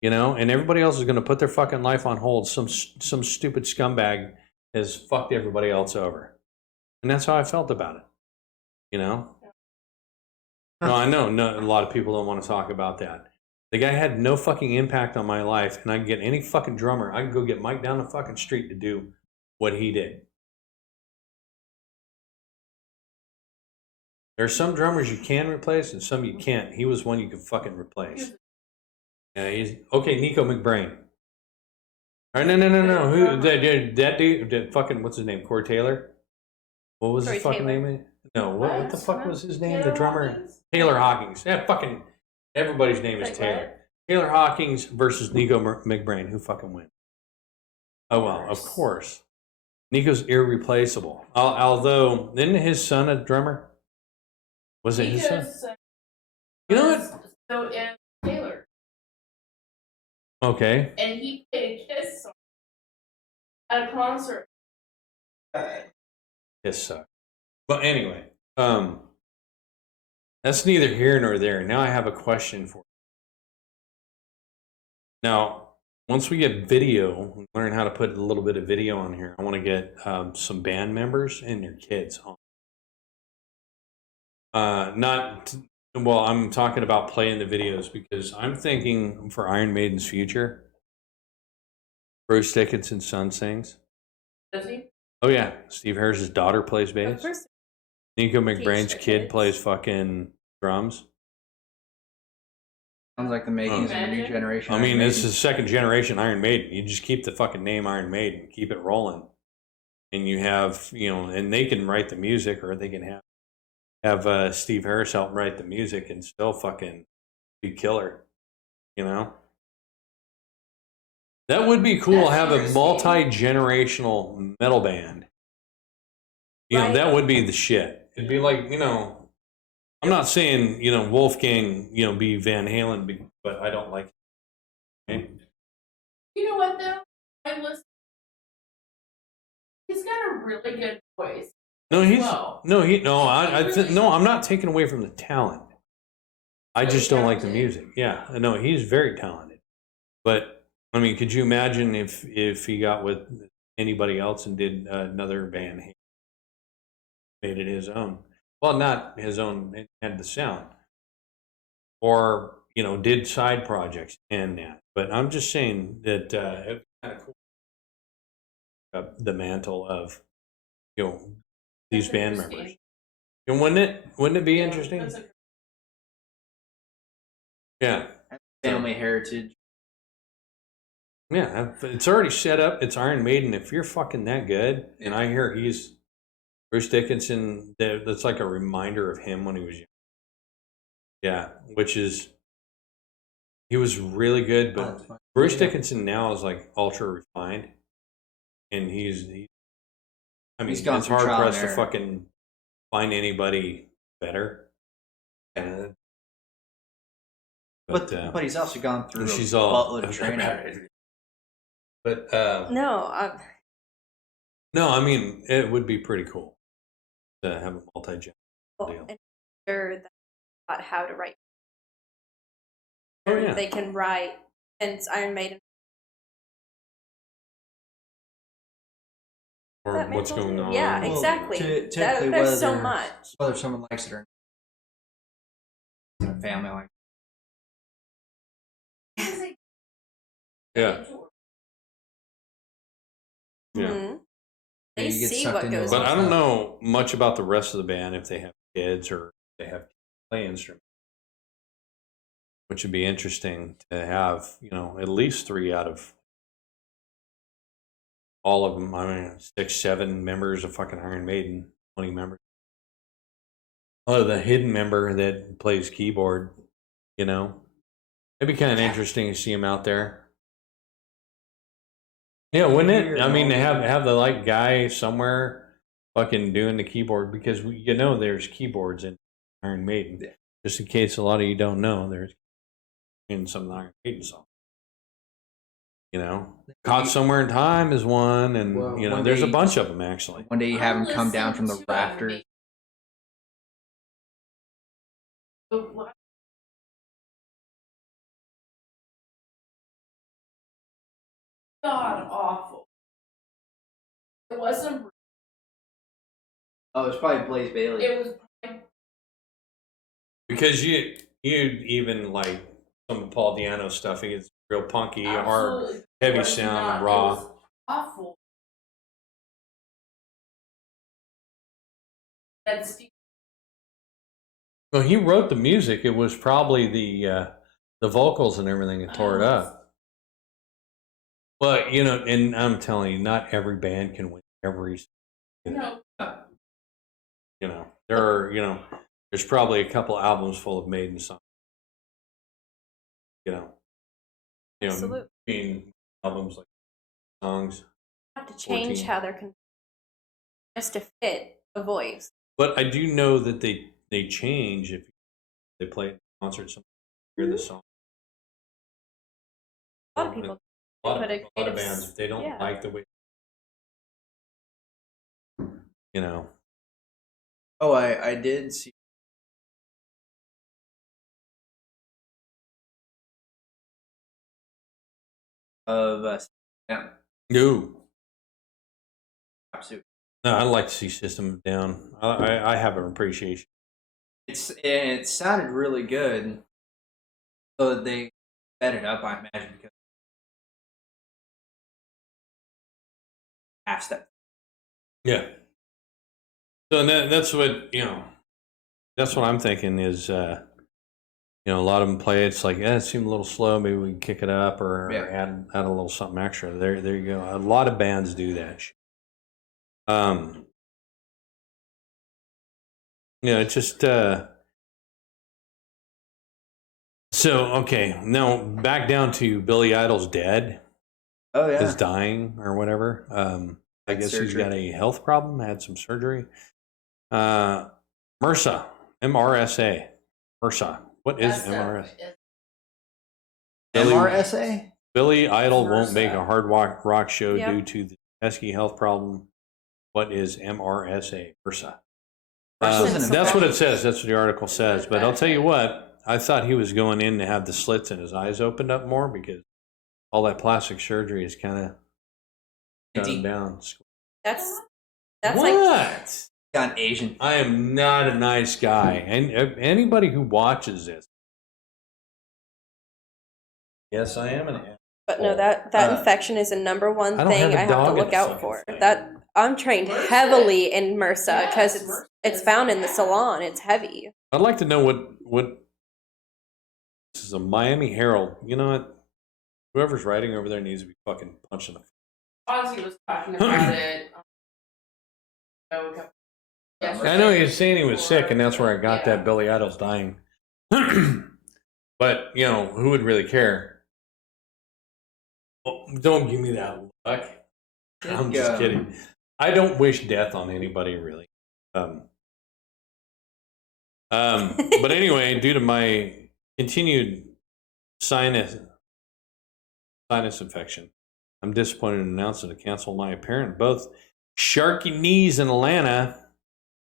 You know, and everybody else is going to put their fucking life on hold. Some stupid scumbag has fucked everybody else over, and that's how I felt about it. You know. No, I know. No, a lot of people don't want to talk about that. The guy had no fucking impact on my life, and I can get any fucking drummer. I can go get Mike down the fucking street to do what he did. There are some drummers you can replace, and some you can't. He was one you could fucking replace. Yeah, he's okay. Nico McBrain. All right, no. Who that dude? That fucking what's his name? Corey Taylor. What was his fucking name? No, what the fuck was his name? The drummer Taylor Hawkins. Yeah, fucking everybody's name is Taylor. Taylor Hawkins versus Nico McBrain. Who fucking wins? Oh well, of course. Nico's irreplaceable. Although, isn't his son a drummer? Was it his son? You know what? So is Taylor. Okay. And he played a Kiss song at a concert. Kiss sucks. But anyway, that's neither here nor there. Now I have a question for you. Now, once we get video, learn how to put a little bit of video on here, I want to get some band members and your kids on. Well, I'm talking about playing the videos because I'm thinking for Iron Maiden's future, Bruce Dickinson's son sings. Does he? Oh yeah, Steve Harris's daughter plays bass. Nico McBrain's kid plays fucking drums. Sounds like the makings of a new generation. I mean, Iron this Maiden. is second generation Iron Maiden. You just keep the fucking name Iron Maiden, keep it rolling, and you have and they can write the music, or they can have Steve Harris help write the music, and still fucking be killer. You know, that would be cool. That's Have a interesting. multi-generational metal band. You know, Right. that would be the shit. It'd be like, I'm not saying, Wolfgang, be Van Halen, but I don't like it. Okay? You know what though? I listen. He's got a really good voice. No, Well. I'm not taking away from the talent. I Very just don't like the talented. music. Yeah, no, he's very talented. But I mean, could you imagine if he got with anybody else and did another band, made it his own? Well, not his own. It had the sound, or did side projects and that. But I'm just saying that it's kind of cool. The mantle of these That's band interesting. members. And wouldn't it be interesting? That's a- Yeah. family heritage. Yeah, it's already set up. It's Iron Maiden. If you're fucking that good, and I hear he's Bruce Dickinson, that's like a reminder of him when he was young. Yeah, which is he was really good, but Bruce Dickinson now is like ultra refined, and he's gone it's through hard trial and pressed to error. fucking find anybody better. And, But he's also gone through she's a all buttload of training. But No, no, I mean it would be pretty cool to have a multi-gen. Deal. and sure that about how to write. Oh, yeah. They can write, and Iron Maiden. Or That what's makes going sense. on. Yeah, Well, exactly. typically, There's so much. whether someone likes it or not, in a family like Yeah. Yeah. Mhm. They You get see sucked what into goes it. on. But I don't know much about the rest of the band if they have kids or if they have play instruments. Which would be interesting to have, at least 3 out of all of them. I mean, 6, 7 members of fucking Iron Maiden 20 members. Oh, the hidden member that plays keyboard, you know. It'd be kind of interesting to see him out there. Yeah, wouldn't it? I mean, to have the like guy somewhere fucking doing the keyboard, because you know there's keyboards in Iron Maiden. Just in case a lot of you don't know, there's in some of the Iron Maiden songs. You know, Caught Somewhere in Time is one, and Well, you know, one there's a day- bunch of them actually. One day you have him come down from the Listen to rafters. me. But what- God awful. It wasn't. Oh, it's probably Blaze Bailey. It was. Because you even like some of Paul Di'Anno stuff, it's real punky, hard, Absolutely heavy was sound, not. and raw. It was awful. That's Well, he wrote the music. It was probably the vocals and everything that tore it up. But you know, and I'm telling you, not every band can win every. no. You know, there are, you know, there's probably a couple albums full of Maiden songs. You know, Absolutely. I mean, albums like songs. Have to change 14. how they're just to fit a voice. But I do know that they change if they play at concerts. Some hear the song. A lot of people. A lot put of creative bands, if they don't yeah. like the way, you know. Oh, I did see. Of yeah, No, absolutely. no, I'd like to see System of a Down. I have an appreciation. It sounded really good. So they set it up, I imagine, because half step. Yeah. So that's what, you know, that's what I'm thinking is, you know, a lot of them play. It's like, it seemed a little slow. Maybe we can kick it up or Yeah. add a little something extra. There you go. A lot of bands do that. Yeah, it's just, so, okay. Now back down to Billy Idol's dead, Oh yeah. is dying or whatever. I Had guess he's surgery. got a health problem, had some surgery. MRSA, MRSA, MRSA. What is MRSA? Billy- MRSA. Billy Idol won't make a MRSA. hard rock show Yep. due to the pesky health problem. What is MRSA? MRSA. Versus an That's what it infection. says. That's what the article says. But I'll tell you what, I thought he was going in to have the slits in his eyes opened up more because all that plastic surgery is kind of got him down. That's like What? Got Asian. I am not a nice guy. And anybody who watches this. Yes, I am an ass. but no, that infection is a number one I don't thing have a I have dog to in look the out fucking for. thing. That I'm trained MRSA. heavily in MRSA because Yes, MRSA it's is found in the bad. salon. It's heavy. I'd like to know what this is a Miami Herald. You know what? Whoever's writing over there needs to be fucking punching the. Ozzy was talking about it. Yesterday. I know he was saying he was sick, and that's where I got Yeah. that Billy Idol's dying. But you know, who would really care? Oh, don't give me that look. I'm just kidding. I don't wish death on anybody, really. But anyway, due to my continued sinus infection, I'm disappointed in announcing to cancel my appearance at both Sharky Knees in Atlanta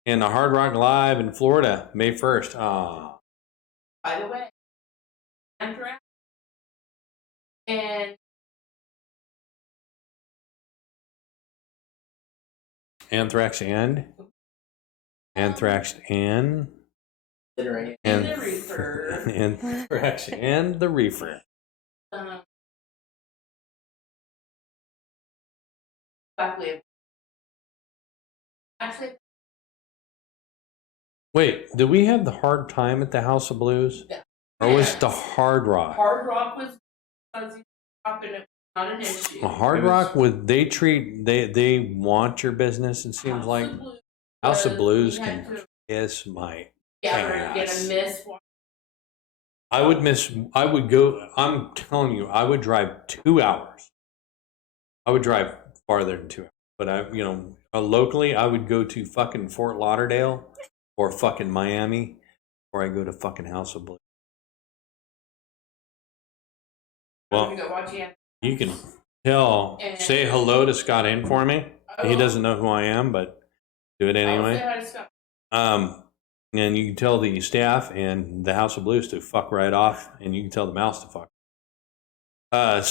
and the Hard Rock Live in Florida, May 1st. Ah, By the way, Anthrax and Anthrax and Anthrax and Literally. And the Reefer. Anthrax and the Reefer. Exactly. Actually, Wait, did we have the Hard Time at the House of Blues? Yeah. Or was it the Yes. Hard Rock? Hard Rock was Ozzy Pop, and it was not an issue. A Hard It was- Rock, would they want your business, it seems like? Absolutely. House of because Blues we had can to kiss my get ass. a miss. I would go, I'm telling you, I would drive 2 hours. I would drive farther than 2 hours. But locally, I would go to fucking Fort Lauderdale or fucking Miami, or I go to fucking House of Blues. Well, Go watch it. you can say hello to Scott in for me. He doesn't know who I am, but do it anyway. Say hi to Scott. And you can tell the staff and the House of Blues to fuck right off, and you can tell the mouse to fuck. But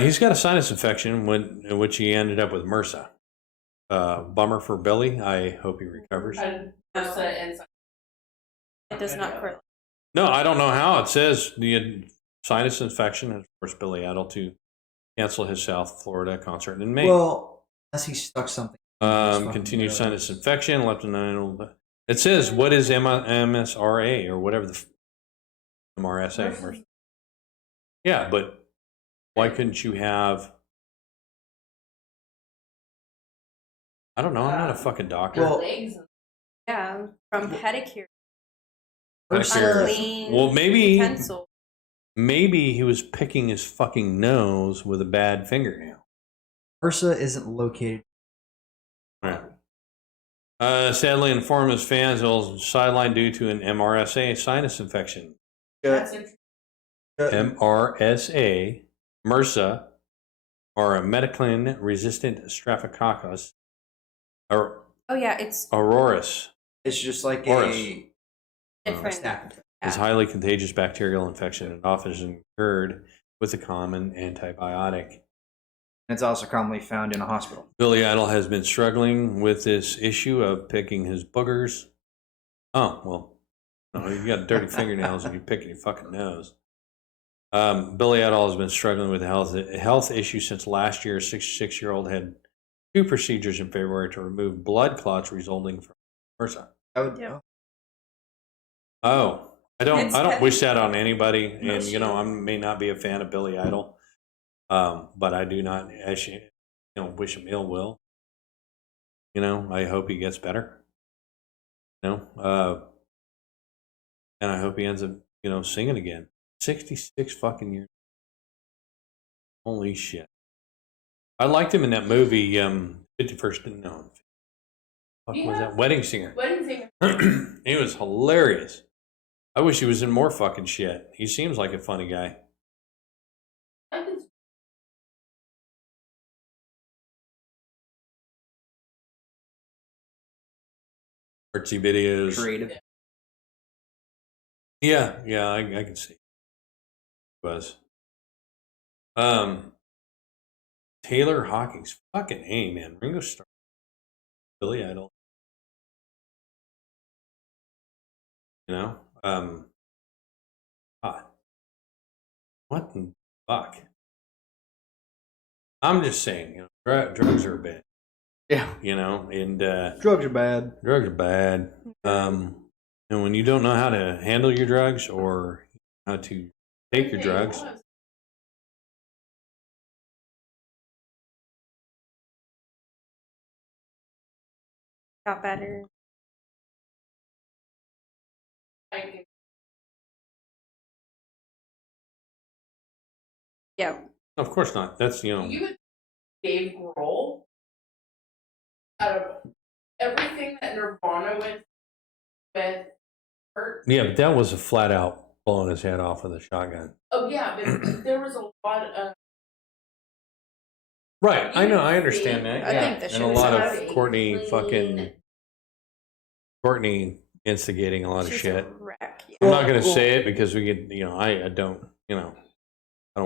he's got a sinus infection, which he ended up with MRSA. Bummer for Billy. I hope he recovers. It does not correlate. No, I don't know how. It says the sinus infection has forced Billy Idol to cancel his South Florida concert in May. Well, unless he stuck something. Continued sinus infection, left an. It says, what is MSRA or whatever the MRSA? Yeah, but why couldn't you have? I don't know. I'm not a fucking doctor. Well, Yeah, from pedicure. Pedicure. Unclean Well, maybe utensil. he was picking his fucking nose with a bad fingernail. MRSA isn't located. Right. Sadly informed his fans he was sidelined due to an MRSA sinus infection. MRSA, MRSA, or a metaclin-resistant Staphylococcus It's aureus. It's just like Aureus. different. snap. Is highly contagious bacterial infection and often is incurred with a common antibiotic. It's also commonly found in a hospital. Billy Idol has been struggling with this issue of picking his boogers. Oh, well, no, you got dirty fingernails and you're picking your fucking nose. Billy Idol has been struggling with a health issue since last year. A 66-year-old had 2 procedures in February to remove blood clots resulting from MRSA. Yep. Oh, I don't It's wish that on anybody, No and shit. I may not be a fan of Billy Idol, but I do not actually, wish him ill will. I hope he gets better. And I hope he ends up, singing again. 66 fucking years. Holy shit! I liked him in that movie, 51st. No, fuck was that? Wedding Singer. Wedding Singer. He was hilarious. I wish he was in more fucking shit. He seems like a funny guy. Artsy videos. Creative. Yeah, I can see. It was. Taylor Hawkins. Fucking A, man. Ringo Starr. Billy Idol. God. What the fuck? I'm just saying, drugs are bad. Yeah. And Drugs are bad. drugs are bad. And when you don't know how to handle your drugs or how to take your drugs, Got better. Yeah. of course not. That's You would Dave Grohl out of everything that Nirvana went with. yeah, but that was a flat out blowing his head off with a shotgun. Oh yeah, but there was a lot of. Right, I know, I understand that. I Yeah, think the and shit a was lot out of of Courtney instigating a lot of She's shit. a wreck. Yeah. I'm not going to say it because we get, I don't, I don't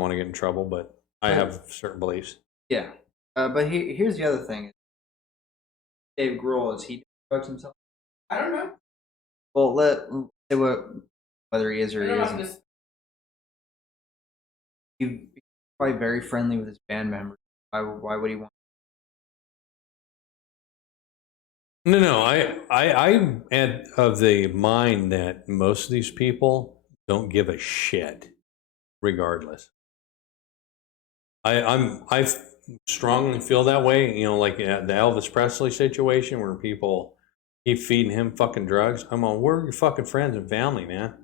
want to get in trouble, but I have certain beliefs. Yeah. But here's the other thing. Dave Grohl, is he drugs himself? I don't know. Well, let's say whether he is or I he don't know, isn't. I'm just- He's probably very friendly with his band members. Why would he want? No, I'm of the mind that most of these people don't give a shit, regardless. I strongly feel that way. You know, like the Elvis Presley situation where people keep feeding him fucking drugs. I'm on. Where are your fucking friends and family, man?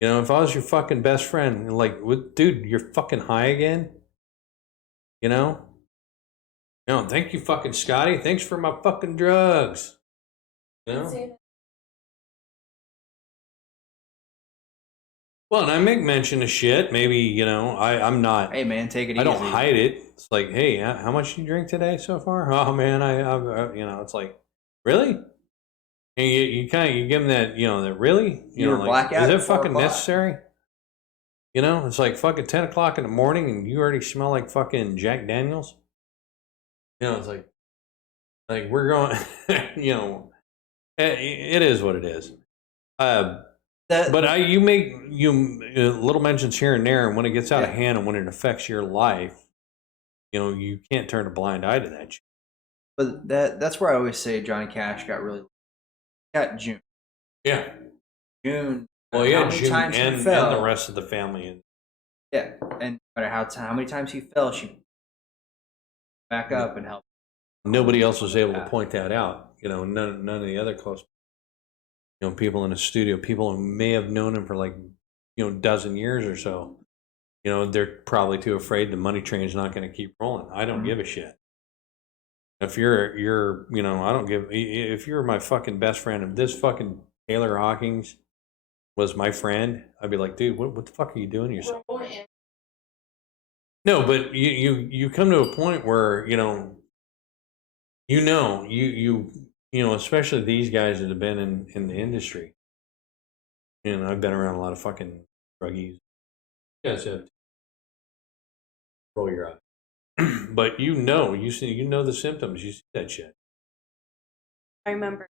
You know, if I was your fucking best friend, like, dude, you're fucking high again. You know. No, thank you, fucking Scotty. Thanks for my fucking drugs. You know. Well, and I make mention of shit. Maybe I'm not. Hey man, take it easy. I don't hide it. It's like, hey, how much you drink today so far? Oh man, it's like, really? And you kind of you give them that, that really, You were like, blackout is at it 4 fucking o'clock? necessary? You know, it's like fucking 10 o'clock in the morning, and you already smell like fucking Jack Daniels. You know, it's like we're going. It is what it is. But you make little mentions here and there, and when it gets out of hand and when it affects your life, you can't turn a blind eye to that shit. But that's where I always say Johnny Cash got June. Yeah. June. Well, how yeah, many June times and he fell? the rest of the family. Yeah, and no matter how many times he fell, she back up and helped. Nobody else was able to point that out. None of the other close, people in the studio, people who may have known him for like, dozen years or so. They're probably too afraid the money train's not going to keep rolling. I don't give a shit. If you're, I don't give. If you're my fucking best friend, if this fucking Taylor Hawkins was my friend, I'd be like, dude, what the fuck are you doing to yourself? No, but you come to a point where especially these guys that have been in the industry. I've been around a lot of fucking druggies. You guys have roll your eye, but you know the symptoms. You see that shit. I remember.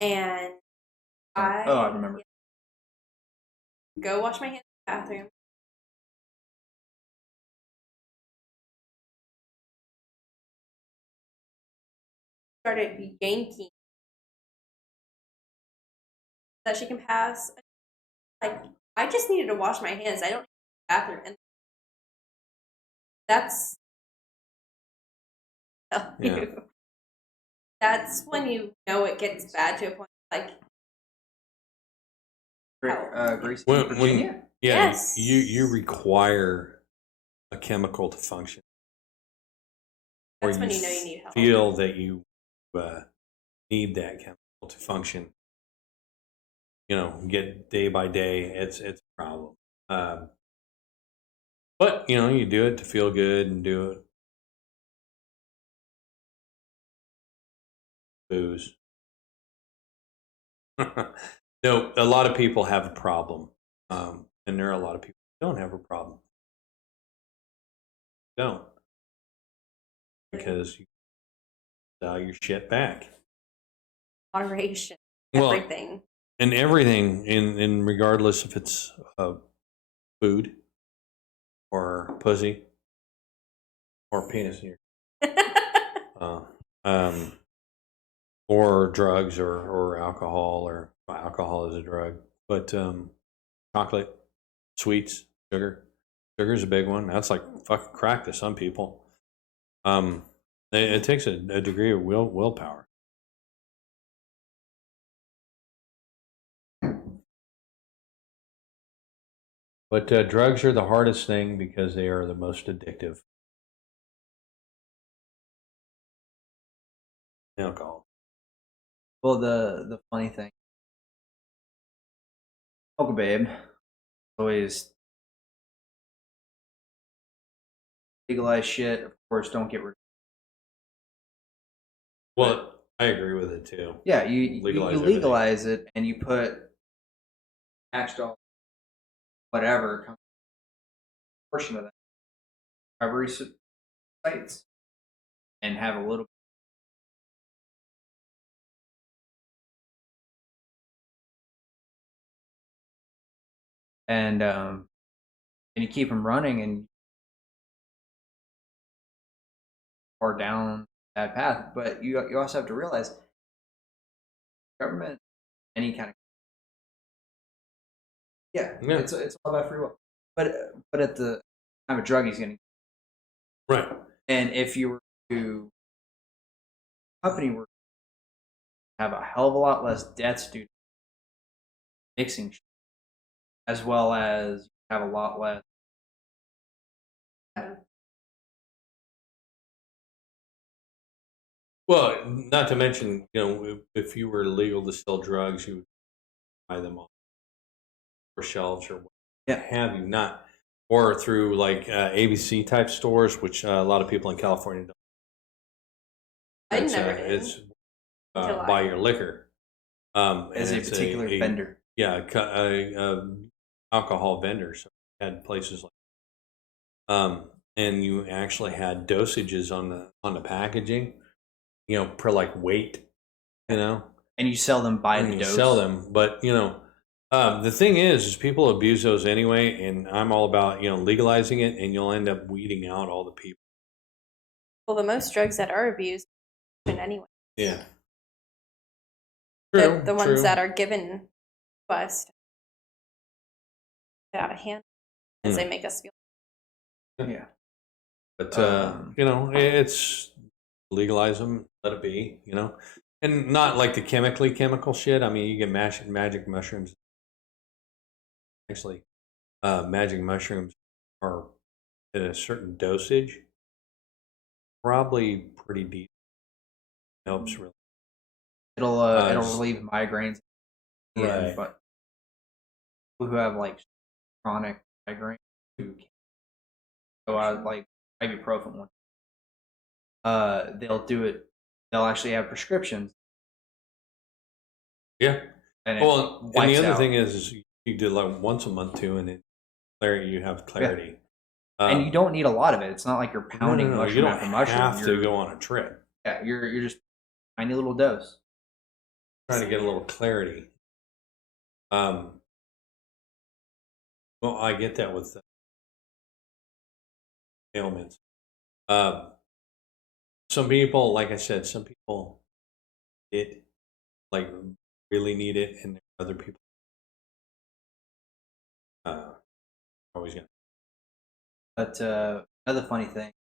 And I remember. Go wash my hands in the bathroom. Started yanking that she can pass. Like, I just needed to wash my hands. I don't need the bathroom. And that's Yeah. That's when you know it gets bad to a point. Like, Gracie, When- Virginia. Yeah, Yes. you require a chemical to function. that's or when you know you need help. Feel that you need that chemical to function. Get day by day. It's a problem. But you do it to feel good and do it. Booze. No, a lot of people have a problem, and there are a lot of people who don't have a problem. Don't, because you dial your shit back. Moderation. Well, Everything. And everything, in regardless if it's food or pussy or penis here, or drugs or alcohol, or alcohol is a drug, but chocolate, sweets, sugar. Sugar's a big one. That's like fucking crack to some people. It takes a degree of willpower. But drugs are the hardest thing because they are the most addictive. Alcohol. Well, the funny thing, Uncle Babe always legalize shit. Of course, don't get rid. Well, I agree with it too. Yeah, you Legalize legalize it and you put tax dollars, whatever, portion of that recovery sites, and have a little. And you keep them running and or down that path. But you also have to realize government any kind of Yeah. it's all about free will. But at the time of drug, he's getting. Right. And if you were to company were to have a hell of a lot less deaths due to mixing, as well as have a lot less. Well, not to mention, if you were legal to sell drugs, you would buy them off for shelves or what have you, not or through like ABC type stores, which a lot of people in California don't. I It's, never did. It's until I- buy your liquor. As and a it's particular vendor. Yeah, alcohol vendor. So we had places like, and you actually had dosages on the packaging, per like weight, And you sell them by and the you dose. sell them. But the thing is people abuse those anyway, and I'm all about legalizing it, and you'll end up weeding out all the people. Well, the most drugs that are abused anyway. Yeah. The ones that are given to us get out of hand as they make us feel. Yeah. But it's legalize them, let it be, and not like the chemical shit. I mean, you get magic mushrooms. Actually, magic mushrooms are at a certain dosage, probably pretty deep. Helps really. It'll relieve migraines. Right. But people who have like chronic migraine who go out like ibuprofen one. They'll do it. They'll actually have prescriptions. Yeah. And Well, and the other out. thing is you do like once a month too, and you have clarity. And you don't need a lot of it. It's not like you're pounding no, mushroom you don't after mushroom. have to go on a trip. Yeah, you're just tiny little dose. Trying to get a little clarity. Well, I get that with ailments. Some people, like I said, some people like really need it, and other people always gonna. But another funny thing.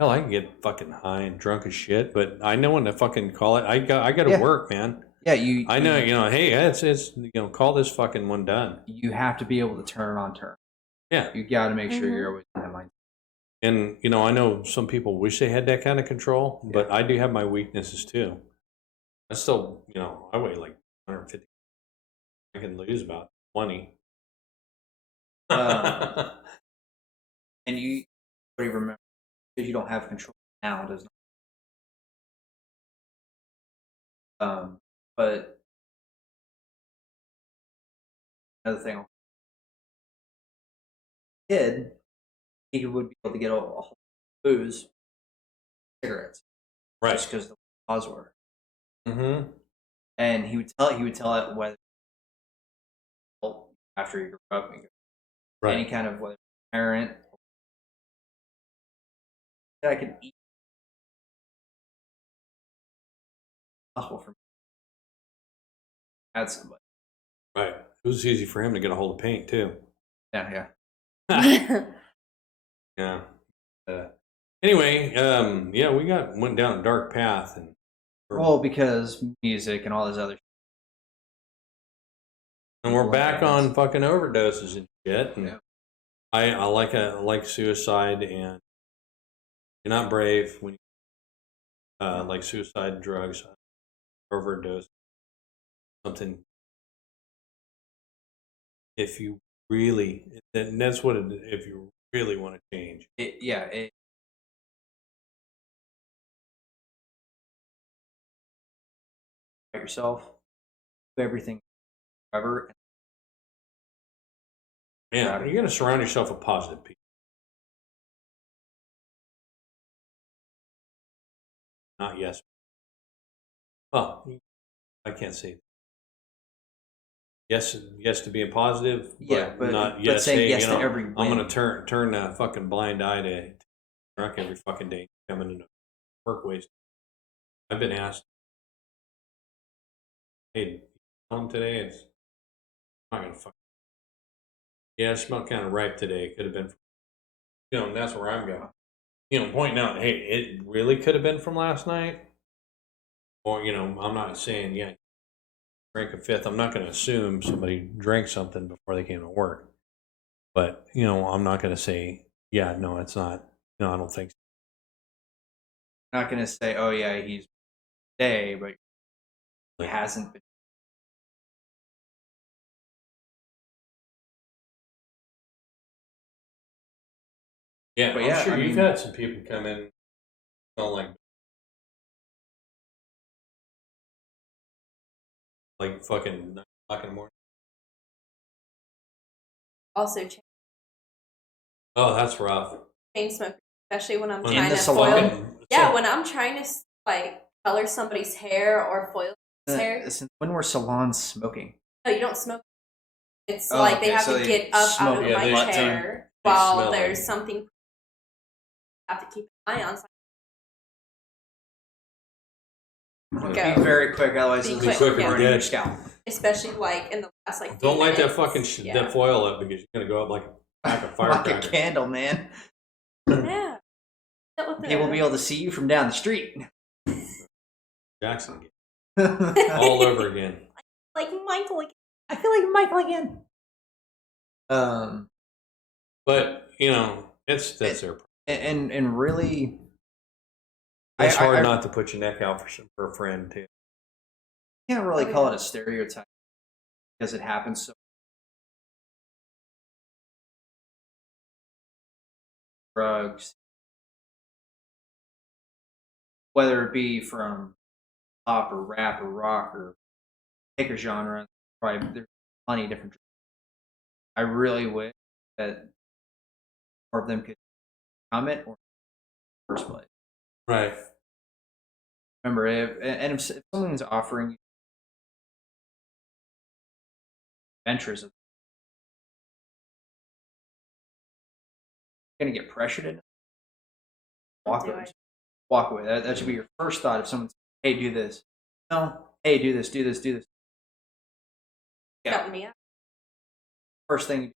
Hell, I can get fucking high and drunk as shit, but I know when to fucking call it. I got to work, man. Yeah, I know, hey, it's call this fucking one done. You have to be able to turn it on turn. Yeah. You got to make sure you're always in that mind. And, I know some people wish they had that kind of control, but I do have my weaknesses too. I still, I weigh like 150. I can lose about 20. And you already remember, because you don't have control now, does not. But another thing, kid, he would be able to get a whole booze, cigarettes, Right. just because the laws were. Mm-hmm. And he would tell it whether after you grew up, Right. any kind of whether parent that I could eat. Possible for me. Add somebody. Right. It was easy for him to get a hold of paint too. Yeah. Yeah. Anyway, we went down a dark path, and Well, because music and all this other. And we're back on fucking overdoses and shit. And Yeah. I like suicide, and you're not brave when you like suicide, drugs, overdose, something. If you really, and that's what it, if you really want to change. Yourself, do everything forever. Yeah, you got to surround yourself with positive people. Not yes. Oh, I can't say that. Yes to being positive. But not yes. Saying hey, yes to every win. I'm gonna turn a fucking blind eye to drunk every fucking day coming into work waste. I've been asked, hey, home today. It's not gonna fuck. Yeah, it smelled kind of ripe today. It could have been, and that's where I'm going. Pointing out, hey, it really could have been from last night. Or, I'm not saying, yeah, drink a fifth. I'm not going to assume somebody drank something before they came to work. But, I'm not going to say, yeah, no, it's not. No, I don't think so. I'm not going to say, oh, yeah, he's today, but he hasn't been. Yeah, But I'm yeah, sure I you've mean- had some people come in smell like fucking 9 o'clock in the morning. Also, Oh, that's rough. chain smoker, especially when I'm In trying the to salon? foil. Yeah, when I'm trying to like color somebody's hair or foil his hair. Listen, when were salons smoking? No, you don't smoke. It's Oh, like they okay, have so to they get up out smoke of yeah, my they- chair they while smell there's like- something I have to keep an eye on. So Yeah. Be very quick, otherwise Be it'll quick, be yeah. burning your scalp. especially like in the last like. Don't few light that minutes. fucking Yeah. that foil up because you're gonna go up like a pack of Like a firecrackers. candle, man. Yeah. That with the- People will be able to see you from down the street. Jackson again. All over again. like Michael. Like, I feel like Michael again. But that's their problem. And really, It's I- hard I- not to put your neck out for a friend too. can't really Oh, call yeah. it a stereotype because it happens so. Drugs, whether it be from pop or rap or rock or pick a genre, probably there's plenty of different. I really wish that more of them could comment or in the first place. Right. Remember, if someone's offering you ventures, you're gonna get pressured into walk do away. it. Walk away. That should be your first thought. If someone's, hey, do this. No, hey, do this. Yeah. Helping me out. First thing.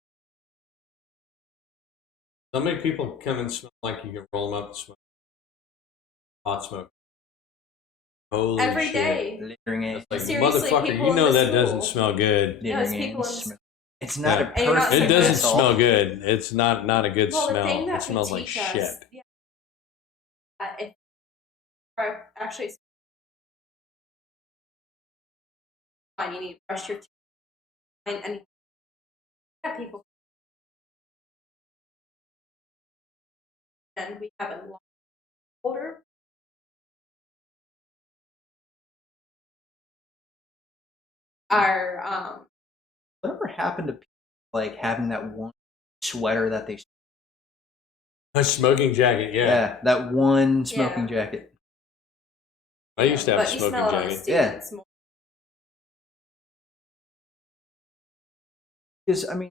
Some make people come and smell like you can roll them up and smoke. Hot smoke. Holy Every shit. day. Lingering That's age. like, Seriously, motherfucker, people you in know the that doesn't school- smell good. No, it's Lingering people age in the smell. It's not Yeah. a And you're not perfect. It doesn't smell. smell good. It's not a good Well, the smell. thing that It smells they like teach us, shit. yeah, if or actually, fine, you need to brush your teeth. And yeah, people, and we have a lot older. Our Whatever happened to people like having that one sweater that they? A smoking jacket, yeah. That one smoking jacket. I used to have a but you smoking smell it on the jacket. students more. Because I mean,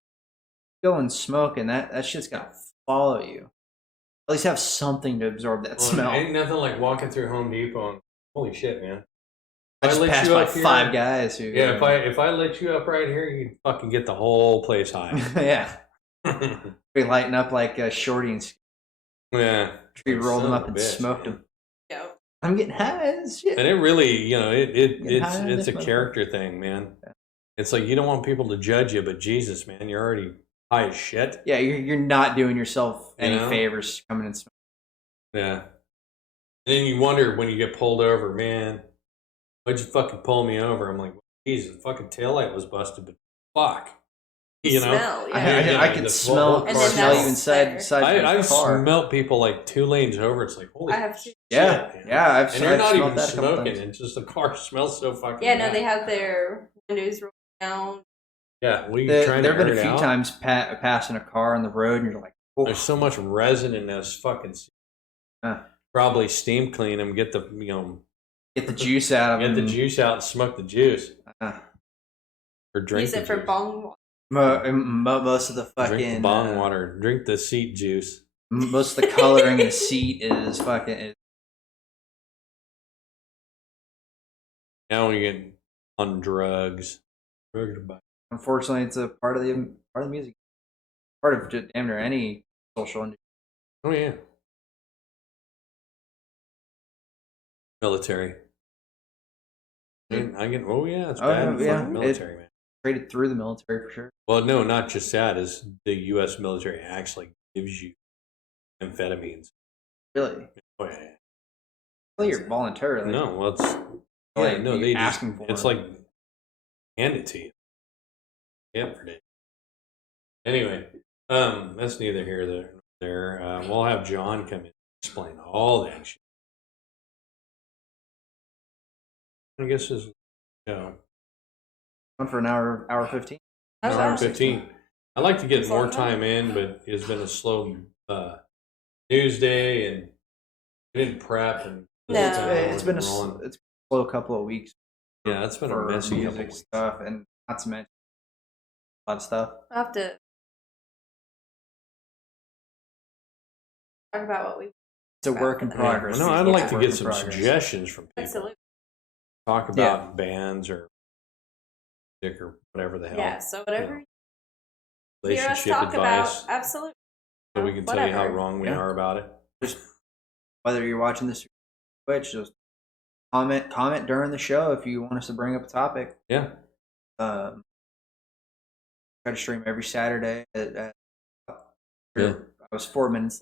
go and smoke, and that shit's gonna follow you. At least have something to absorb that Well, smell. Ain't nothing like walking through Home Depot and holy shit, man. I If just lit passed you by up here- 5 guys who. Yeah, if I lit you up right here, you'd fucking get the whole place high. yeah, we lighting up like Shorty and Yeah. we rolled them Son up of a and bitch, smoked man. them. Yeah. I'm getting high as shit. And it really, Get high on it's a this character thing, man. Yeah. It's like you don't want people to judge you, but Jesus, man, you're already high as shit. Yeah, you're not doing yourself any You know? favors coming and smoking. Yeah. And then you wonder when you get pulled over, man, why'd you fucking pull me over? I'm like, Jesus, the fucking taillight was busted, but fuck. You know? Smell, yeah. Yeah, I can the smell, whole And car then smell that's you inside better. inside I've the car. smelt people like 2 lanes over. It's like, holy I have shit. Yeah, man. yeah, I've And they're not smelled even that a couple smoking. times. It's just the car smells so fucking Yeah, no, bad. they have their windows rolled down. Yeah, we There trying have to been a air it few out. times passing a car on the road, and you're like, oh, There's so much resin in those fucking. Huh. Probably steam clean them. Get the get the juice out of get the them. juice out and smoke the juice or drink Use the it for juice. bong water. Most of the fucking Drink the bong water. Drink the seat juice. Most of the coloring in the seat is fucking. Now we get on drugs. Unfortunately, it's a part of the music, part of just damn near any social industry. Oh yeah. Military. I get. Oh yeah, it's Oh, bad for yeah, the military, man. Traded through the military for sure. Well, no, not just that. Is the U.S. military actually gives you amphetamines? Really, Oh yeah. clear voluntarily. No, well, it's Like, no, you they just, asking for it's it. like hand it to you. Yeah, for it. Anyway, that's neither here nor there. We'll have John come in and explain all that shit. I guess is Went for an hour 15. Oh, hour wow. 15. I'd like to get That's more long time in, but it's been a slow news day, and we didn't prep, and No. It's been rolling. it's been a couple of weeks. Yeah, it's been a for messy couple music weeks. stuff, and not to mention a lot of stuff. I have to talk about what we It's a work in Yeah. progress. No, I'd Yeah. like to Work get in some progress. suggestions from people. absolutely. Talk about bands or music or whatever the hell. Yeah. So whatever Yeah. you hear us Relationship talk advice, about, absolutely. so we can tell you how Whatever. wrong we Yeah. are about it. Whether you're watching this on Twitch, just comment during the show if you want us to bring up a topic. Yeah. Try to stream every Saturday. Yeah. I was 4 minutes.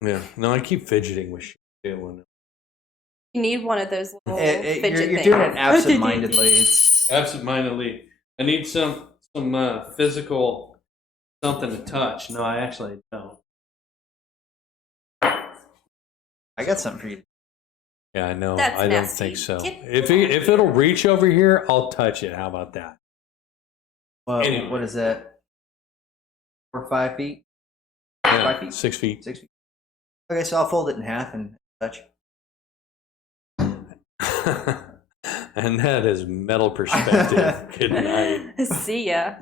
Yeah. No, I keep fidgeting with shit too, and You need one of those little You're fidget doing things. it absentmindedly. It's absentmindedly. I need some physical something to touch. No, I actually don't. I got something for you. Yeah, I know. That's I don't nasty. think so. Get- If it'll reach over here, I'll touch it. How about that? Anyway. What is that? 4 or 5 feet? Yeah, 5 feet? 6 feet. 6 feet. Okay, so I'll fold it in half and touch. And that is metal perspective. Good night. See ya.